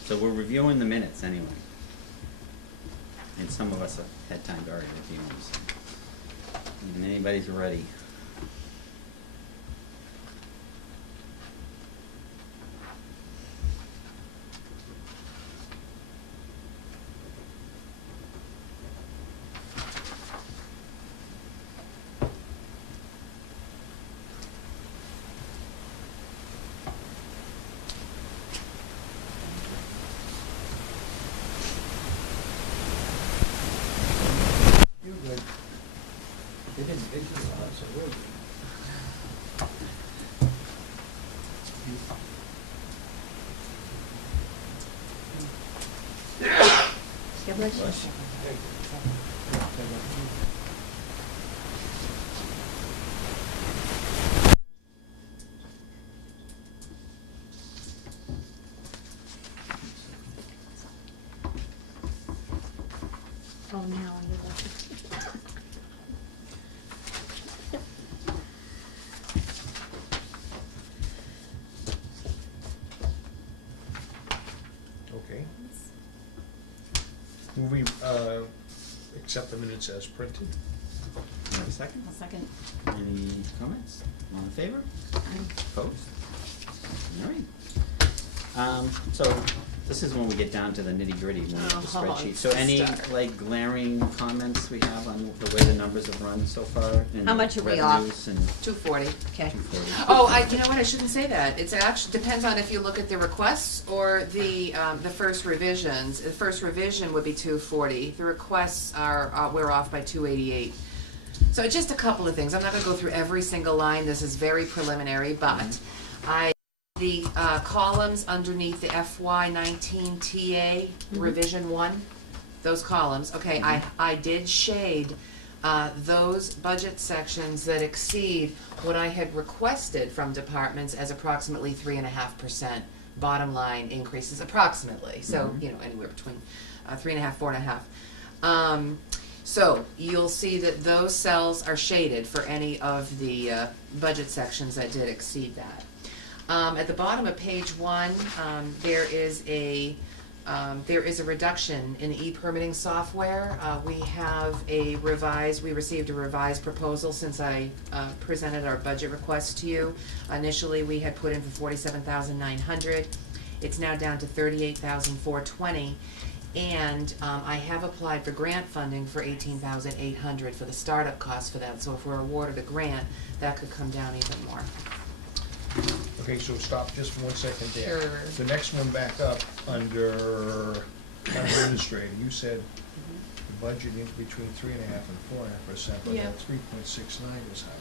So we're reviewing the minutes anyway. And some of us have had time to already review them, so. And anybody's ready. You're good. They didn't fix it a lot, so we're good. God bless you. Bless you. Oh, now I get lucky. Okay. Will we, accept the minutes as printed? You have a second? I'll second. Any comments? All in favor? Opposed? All right. So this is when we get down to the nitty gritty, when we have the Oh, spreadsheet. So any start. like glaring comments we have on the way the numbers have run so far? And How much are we off? revenues and 240. Okay. 240? Oh, you know what, I shouldn't say that. It's actually, depends on if you look at the requests or the first revisions. The first revision would be 240. The requests are, we're off by 288. So just a couple of things. I'm not gonna go through every single line. This is very preliminary, but the columns underneath the FY19 TA revision 1, those columns, okay, I did shade those budget sections that exceed what I had requested from departments as approximately 3.5% bottom line increases, approximately. So, you know, anywhere between 3.5, 4.5. So you'll see that those cells are shaded for any of the budget sections that did exceed that. At the bottom of page 1, there is a reduction in e-permitting software. We received a revised proposal since I presented our budget request to you. Initially, we had put in for $47,900. It's now down to $38,420. And I have applied for grant funding for $18,800 for the startup cost for that. So if we're awarded a grant, that could come down even more. Okay, so stop just for 1 second there. Sure. The next one back up under administrative, you said the budget is between 3.5% and 4.5%, but Yeah. that 3.69 was highlighted.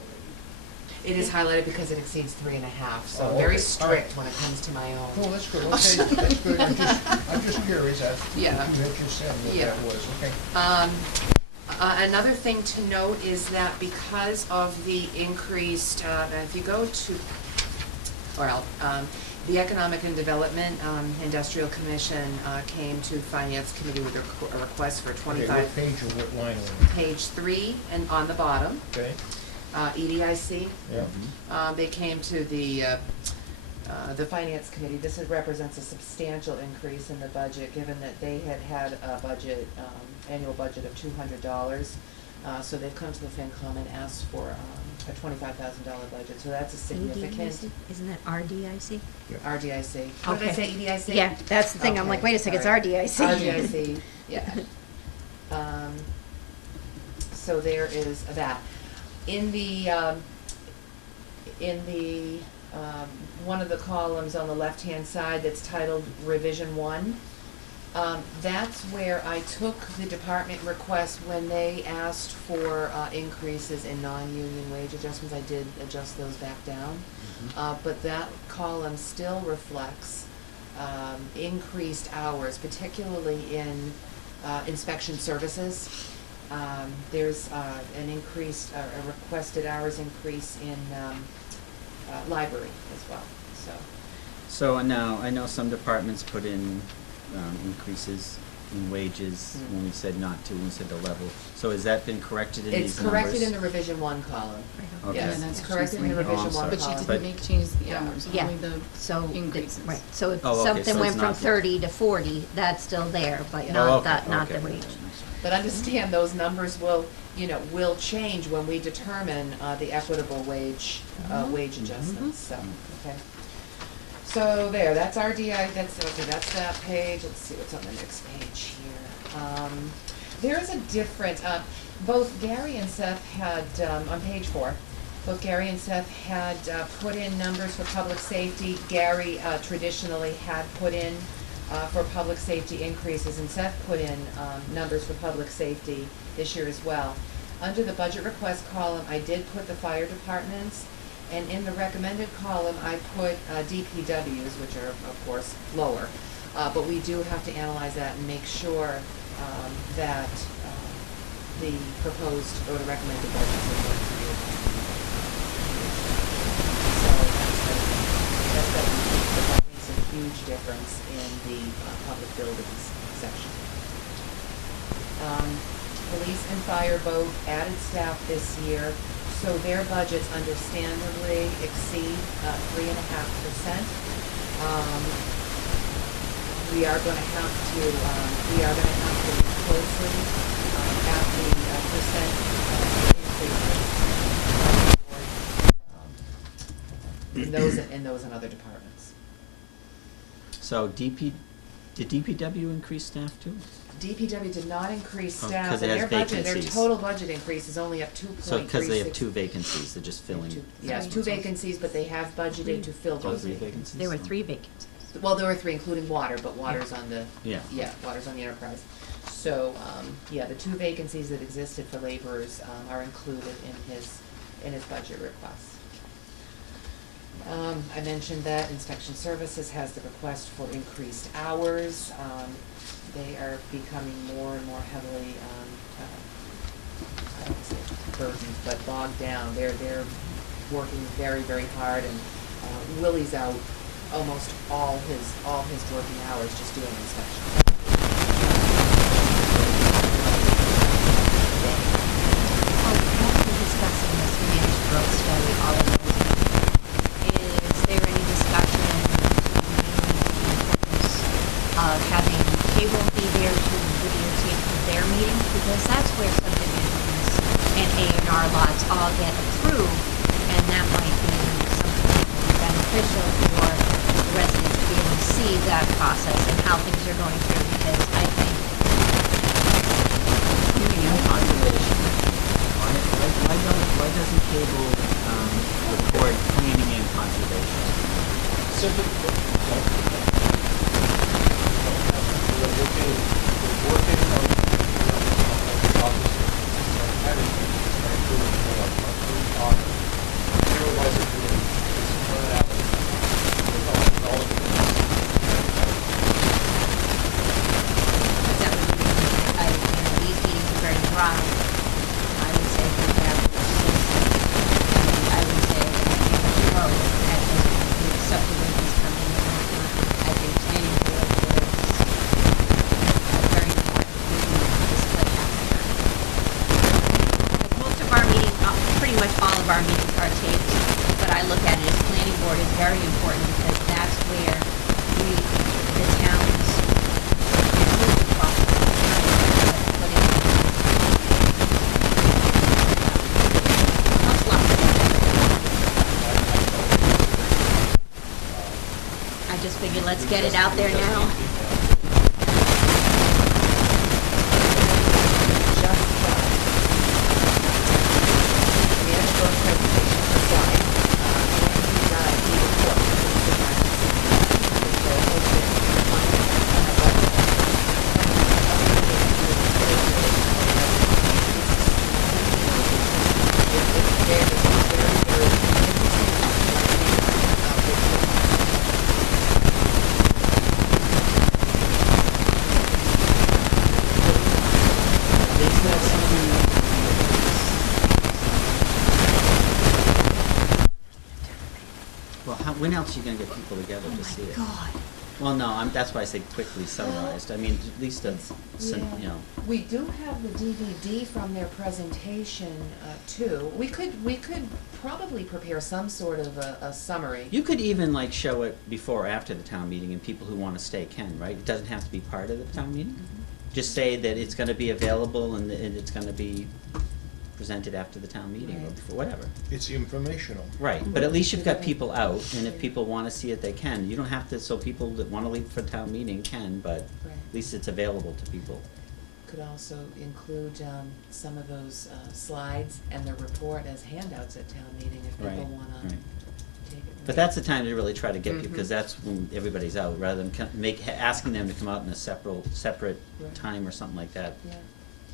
It is highlighted because it exceeds 3.5, so Oh, I'm very okay. strict when it comes to my Oh, own. that's good, okay, that's good, I'm just curious, that's what you Yeah. had just said, what Yeah. that was, okay. Another thing to note is that because of the increased, if you go to, the Economic and Development Industrial Commission came to Finance Committee with a request for Okay, 25, what page or what line are we page 3 and on the bottom, okay? EDIC. Yeah, They came to the Finance Committee. This represents a substantial increase in the budget, given that they had a budget, annual budget of $200. So they've come to the FinCom and asked for a $25,000 budget. So that's a significant ADIC? Isn't that RDIC? RDIC. What did I Okay. say? EDIC? Yeah, that's the thing. I'm like, Okay, wait a second, it's all right. RDIC. RDIC, yeah. So there is that. In the one of the columns on the left-hand side that's titled Revision 1, that's where I took the department request when they asked for increases in non-union wage adjustments. I did adjust those back down. But that column still reflects increased hours, particularly in inspection services. There's an increased, a requested hours increase in library as well, so. So now, I know some departments put in increases in wages when we said not to, when we said the level. So has that been corrected in these It's numbers? corrected in the revision 1 column. Okay. Yes, Yeah, it's that's corrected in the just like- revision Oh, I'm 1 But sorry. she column. But- didn't change the Yeah. hours, Yeah. only the So, increases. right, so if Oh, okay, something so went it's from not- 30 to 40, that's still there, but Oh, not okay, that, not the okay. wage. But understand, those numbers will change when we determine the equitable wage adjustments, so, okay. So there, that's RDI, that's that page. Let's see what's on the next page here. There is a difference, both Gary and Seth had, on page 4, both Gary and Seth had put in numbers for public safety. Gary traditionally had put in for public safety increases, and Seth put in numbers for public safety this year as well. Under the budget request column, I did put the fire departments, and in the recommended column, I put DPWs, which are, of course, lower. But we do have to analyze that and make sure that the proposed or the recommended budget is going to be. So that makes a huge difference in the public buildings section. Police and fire both added staff this year, so their budgets understandably exceed 3.5%. We are gonna have to look closely at the percent increases in those and other departments. So did DPW increase staff too? DPW did not increase Oh, staff, 'cause and it their has budget, their vacancies. total budget increase is only up 2.36. So, because they have 2 vacancies, they're just filling. Yes, 2 vacancies, but they have budgeted to fill Oh, those 3 vacancies. vacancies? There were 3 vacancies. Well, there were 3, including water, but water's on the, Yeah. water's on the enterprise. So, the 2 vacancies that existed for laborers, are included in his budget request. I mentioned that inspection services has the request for increased hours. They are becoming more and more heavily, I don't say burdened, but bogged down. They're working very, very hard, and Willie's out almost all his working hours just doing inspections. because that's where subdivisions and A&R lots all get approved, and that might be something beneficial for the residents to be able to see that process and how things are going through, because I think Planning and conservation. Why doesn't cable record planning and conservation? that would be, these meetings are very dry. I would say if we have, I would say, road at the subdivisions coming in, I think planning board is very important to this what happened. Most of our meetings, pretty much all of our meetings are taped, but I look at it as planning board is very important because that's where the towns improve the process. Put in. Helps a lot. I just figured let's get it out there now. Well, when else are you gonna get people together to see it? God. Well, no, that's why I say quickly summarized. I mean, at least you know. We do have the DVD from their presentation, too. We could probably prepare some sort of a summary. You could even like show it before or after the town meeting, and people who wanna stay can, right? It doesn't have to be part of the town meeting. Just say that it's gonna be available and it's gonna be presented after the town meeting or Right. before, whatever. It's informational. Right, but at least you've got people out, and if people wanna see it, they can. You don't have to, so people that wanna leave for town meeting can, but Right. at least it's available to people. Could also include some of those slides and the report as handouts at town meeting if Right, people wanna right. take it. But that's the time to really try to get people, Mhm. because that's when everybody's out, rather than asking them to come out in a separate Right. time or something like that, Yeah,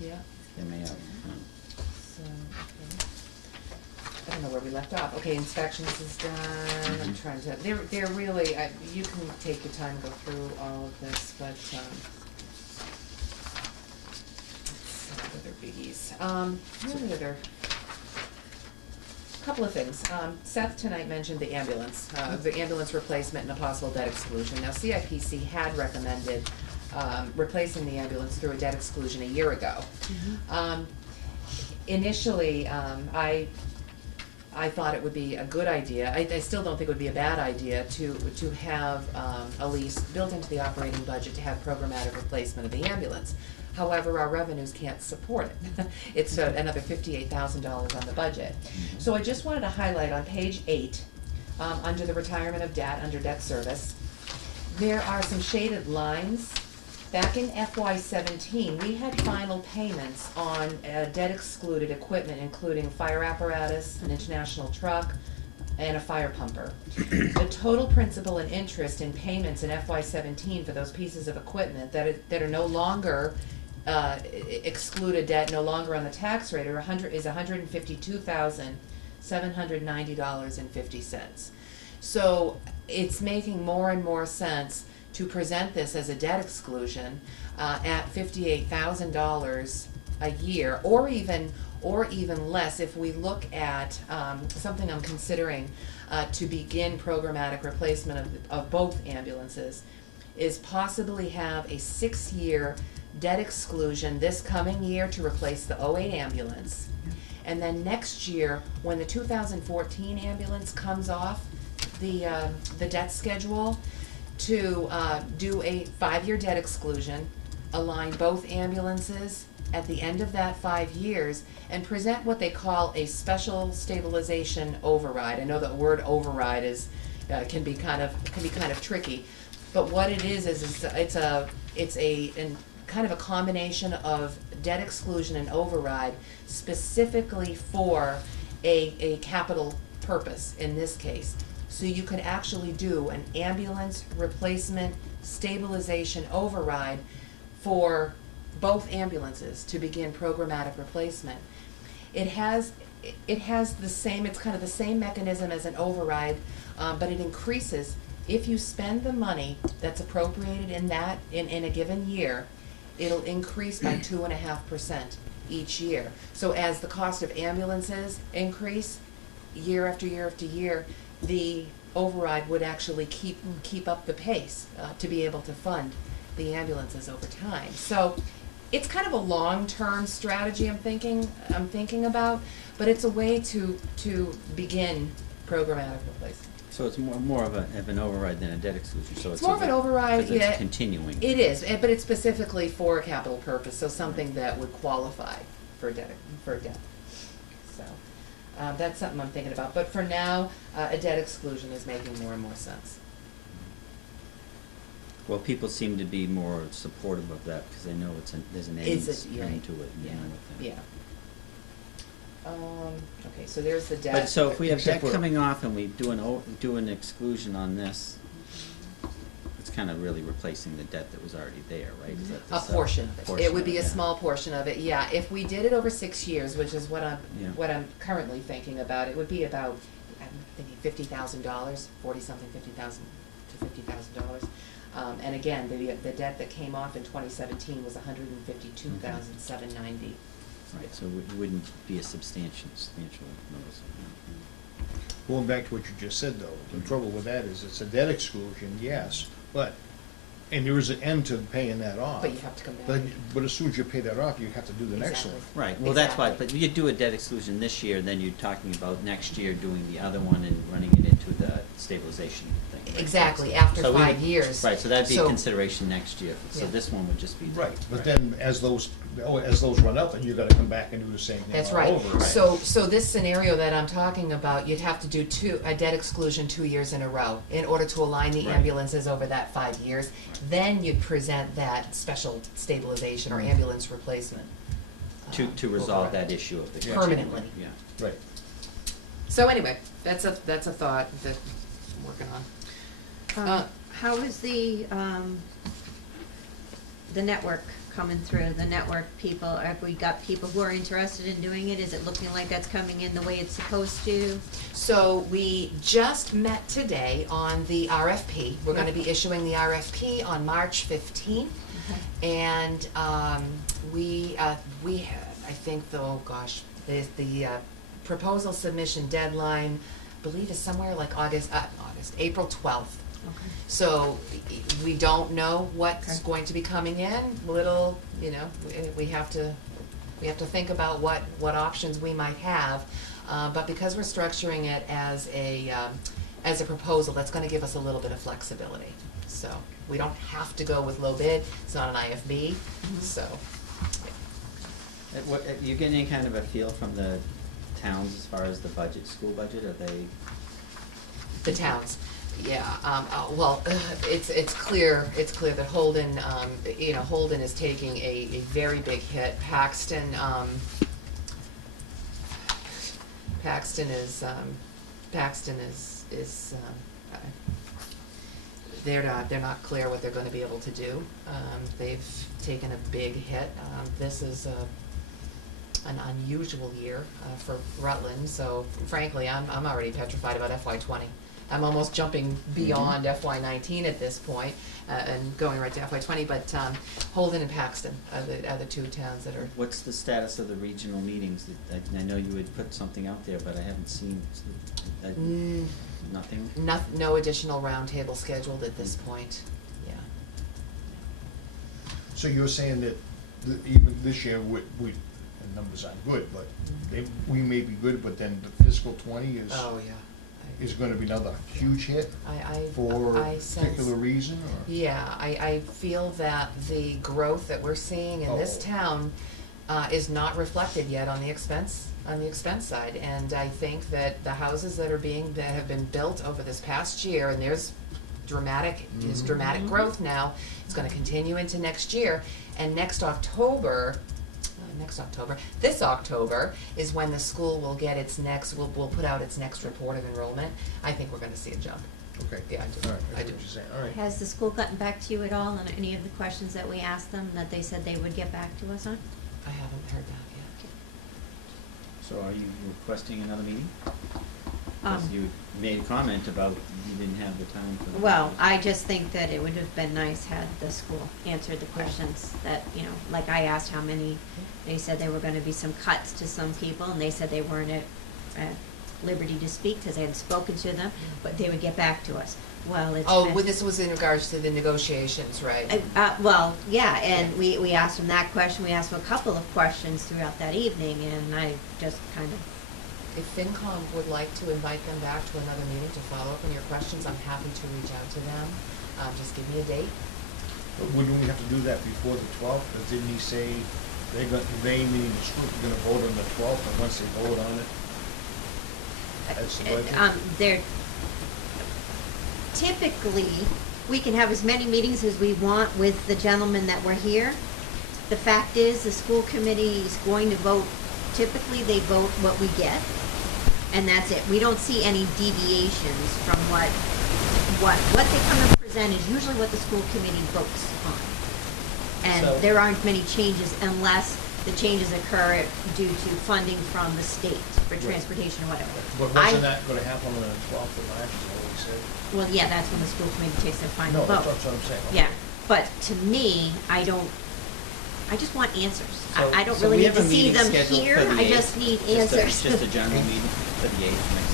yeah, they may have. so, okay. I don't know where we left off. Okay, inspections is done. I'm Mhm. trying to, they're really, you can take your time, go through all of this, but, some other biggies. Really other, couple of things. Seth tonight mentioned the ambulance replacement and a possible debt exclusion. Now, CIPC had recommended, replacing the ambulance through a debt exclusion a year ago. Initially, I thought it would be a good idea, I still don't think it would be a bad idea to have, a lease built into the operating budget to have programmatic replacement of the ambulance. However, our revenues can't support it. It's another $58,000 on the budget. So I just wanted to highlight on page 8, under the retirement of debt, under debt service, there are some shaded lines. Back in FY17, we had final payments on debt excluded equipment, including fire apparatus, an international truck, and a fire pumper. The total principal and interest in payments in FY17 for those pieces of equipment that are no longer excluded debt, no longer on the tax rate, is $152,790.50. So it's making more and more sense to present this as a debt exclusion at $58,000 a year, or even less if we look at something I'm considering to begin programmatic replacement of both ambulances, is possibly have a 6-year debt exclusion this coming year to replace the '08 ambulance. And then next year, when the 2014 ambulance comes off the debt schedule, to do a 5-year debt exclusion, align both ambulances at the end of that 5 years and present what they call a special stabilization override. I know the word override is, can be kind of tricky, but what it is it's kind of a combination of debt exclusion and override specifically for a capital purpose in this case. So you could actually do an ambulance replacement stabilization override for both ambulances to begin programmatic replacement. It has the same, it's kind of the same mechanism as an override, but it increases if you spend the money that's appropriated in a given year. It'll increase by 2.5% each year. So as the cost of ambulances increase year after year after year, the override would actually keep up the pace to be able to fund the ambulances over time. So it's kind of a long-term strategy I'm thinking about, but it's a way to begin programmatic replacement. So it's more of an override than a debt exclusion, so It's more of an override, because yeah. it's continuing. It is, but it's specifically for a capital purpose, so something that would qualify for debt. So, that's something I'm thinking about, but for now, a debt exclusion is making more and more sense. Well, people seem to be more supportive of that, because they know there's an end Is it, ring right. to it. and they Yeah, know what yeah. Okay, so there's the debt. But so if we have Except debt for- coming off and we do an exclusion on this, it's kind of really replacing the debt that was already there, right? Is that the A portion of it. portion It would of be a yeah. small portion of it, yeah. If we did it over 6 years, which is what Yeah. I'm currently thinking about, it would be about, I'm thinking $50,000, 40-something, $50,000 to $50,000. And again, the debt that came off in 2017 was $152,790. Right, so it wouldn't be a substantial notice. Going back to what you just said, though, the trouble with that is it's a debt exclusion, yes, and there is an end to paying that off. But you have to come back. But as soon as you pay that off, you have to do the next Exactly. one. Right, well, that's why, Exactly. but you do a debt exclusion this year, then you're talking about next year doing the other one and running it into the stabilization thing. Right? Exactly, after So we 5 would- years. Right, so that'd be a So- consideration next year, so Yeah. this one would just be. Right, but then as those run out, then you gotta come back and do the same thing That's all right. over. Right. So this scenario that I'm talking about, you'd have to do a debt exclusion 2 years in a row in order to align the Right. ambulances over that 5 years. Then you'd present that special stabilization or ambulance replacement. To resolve override. that issue of the. Yeah. Permanently. Yeah. Right. So anyway, that's a thought that I'm working on. How is the network coming through, the network people? Have we got people who are interested in doing it? Is it looking like that's coming in the way it's supposed to? So we just met today on the RFP. We're gonna be issuing the RFP on March 15th. And we I think, the proposal submission deadline, I believe, is somewhere like April 12th. Okay. So we don't know what's Okay. going to be coming in. We have to think about what options we might have. But because we're structuring it as a proposal, that's going to give us a little bit of flexibility. So we don't have to go with low bid. It's not an IFB. So You getting any kind of a feel from the towns as far as the budget, school budget, are they? the towns. Yeah, it's clear that Holden, Holden is taking a very big hit. Paxton is they're not clear what they're gonna be able to do. They've taken a big hit. This is an unusual year for Rutland, so frankly, I'm already petrified about FY20. I'm almost jumping beyond FY19 at this point, and going right to FY20, but Holden and Paxton are the two towns that are. What's the status of the regional meetings? I know you had put something out there, but I haven't seen, nothing? No additional roundtable scheduled at this point, yeah. So you're saying that even this year, the numbers aren't good, but we may be good, but then the fiscal 20 is Oh, yeah. gonna be another huge hit for I a sense. particular reason, or? Yeah, I feel that the growth that we're seeing in this Oh. town, is not reflected yet on the expense side. And I think that the houses that have been built over this past year, and there's dramatic growth now, it's gonna continue into next year, and this October is when the school will get its next, will put out its next report of enrollment. I think we're gonna see a jump. Okay. Yeah, I do. All right, I I see do. what you're saying, all right. Has the school gotten back to you at all on any of the questions that we asked them, that they said they would get back to us on? I haven't heard that yet. So are you requesting another meeting? Um, Because you made a comment about you didn't have the time for the. Well, I just think that it would have been nice had the school answered the questions that, you know, like I asked how many, they said there were gonna be some cuts to some people, and they said they weren't at liberty to speak, because they hadn't spoken to them, but they would get back to us. Well, it's Oh, been- well, this was in regards to the negotiations, right? well, yeah, and we asked them that question, we asked them a couple of questions throughout that evening, and I just kind of, If FinCom would like to invite them back to another meeting to follow up on your questions, I'm happy to reach out to them. Just give me a date. But wouldn't we have to do that before the 12th? Because didn't he say they meaning the school, are gonna vote on the 12th, and once they vote on it, that's the budget? they're, typically, we can have as many meetings as we want with the gentlemen that were here. The fact is, the school committee is going to vote, typically they vote what we get, and that's it. We don't see any deviations from what they come and present is usually what the school committee votes on. And So- there aren't many changes unless the changes occur due to funding from the state for transportation or whatever. But I- wasn't that gonna happen on the 12th of March, is what we said? Well, yeah, that's when the school committee takes their final No, vote. that's what I'm saying. Okay. Yeah, but to me, I just want answers. So- I don't so really we need have a to see meeting them scheduled here, for the I 8th. just need answers. Just a general meeting for the 8th, next,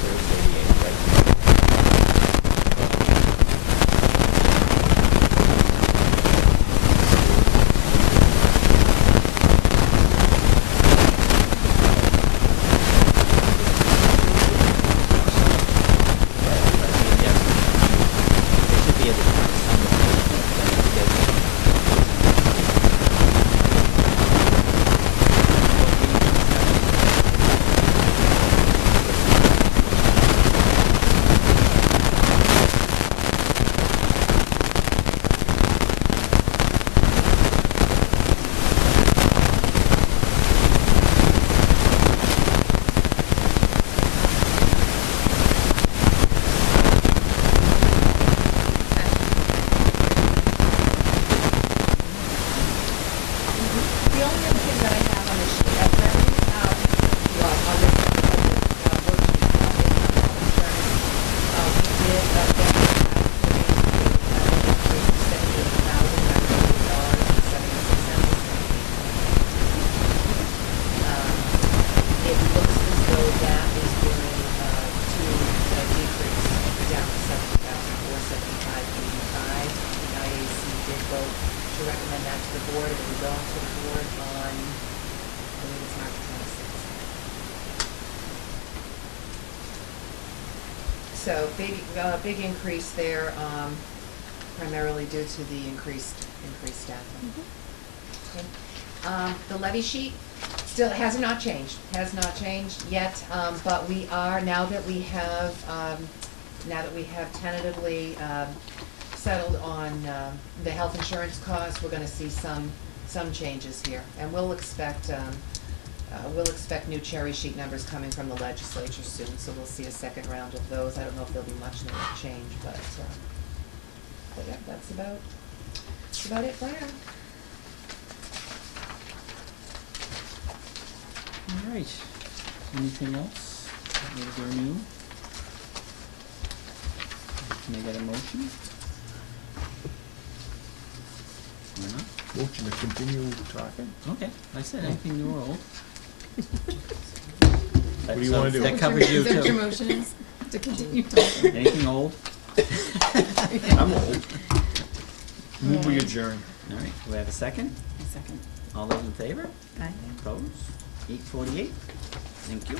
Thursday the 8th, right? It should be at the The only other thing that I have on the sheet, well, on the worksheet, health insurance, we did update $78,976.76. It looks as though that is going to decrease down to $70,475.85. The IAC did vote to recommend that to the board, and it will go to the board on, I believe it's March 26th. So big increase there, primarily due to the increased staffing. Okay. The levy sheet still has not changed yet, but we are, now that we have tentatively, settled on, the health insurance costs, we're gonna see some changes here. And we'll expect new cherry sheet numbers coming from the legislature soon, so we'll see a second round of those. I don't know if there'll be much change, but yeah, that's about it for now. All right. Anything else? Is there any? Can I get a motion? Or not? Motion to continue talking? Okay, I said anything new or old. What do you wanna do? That covers you Is that what your too. motion is? To continue talking? Anything old? I'm old. Move we adjourn. All right, do we have a second? A second. All those in favor? Aye. Opposed? 8:48. Thank you.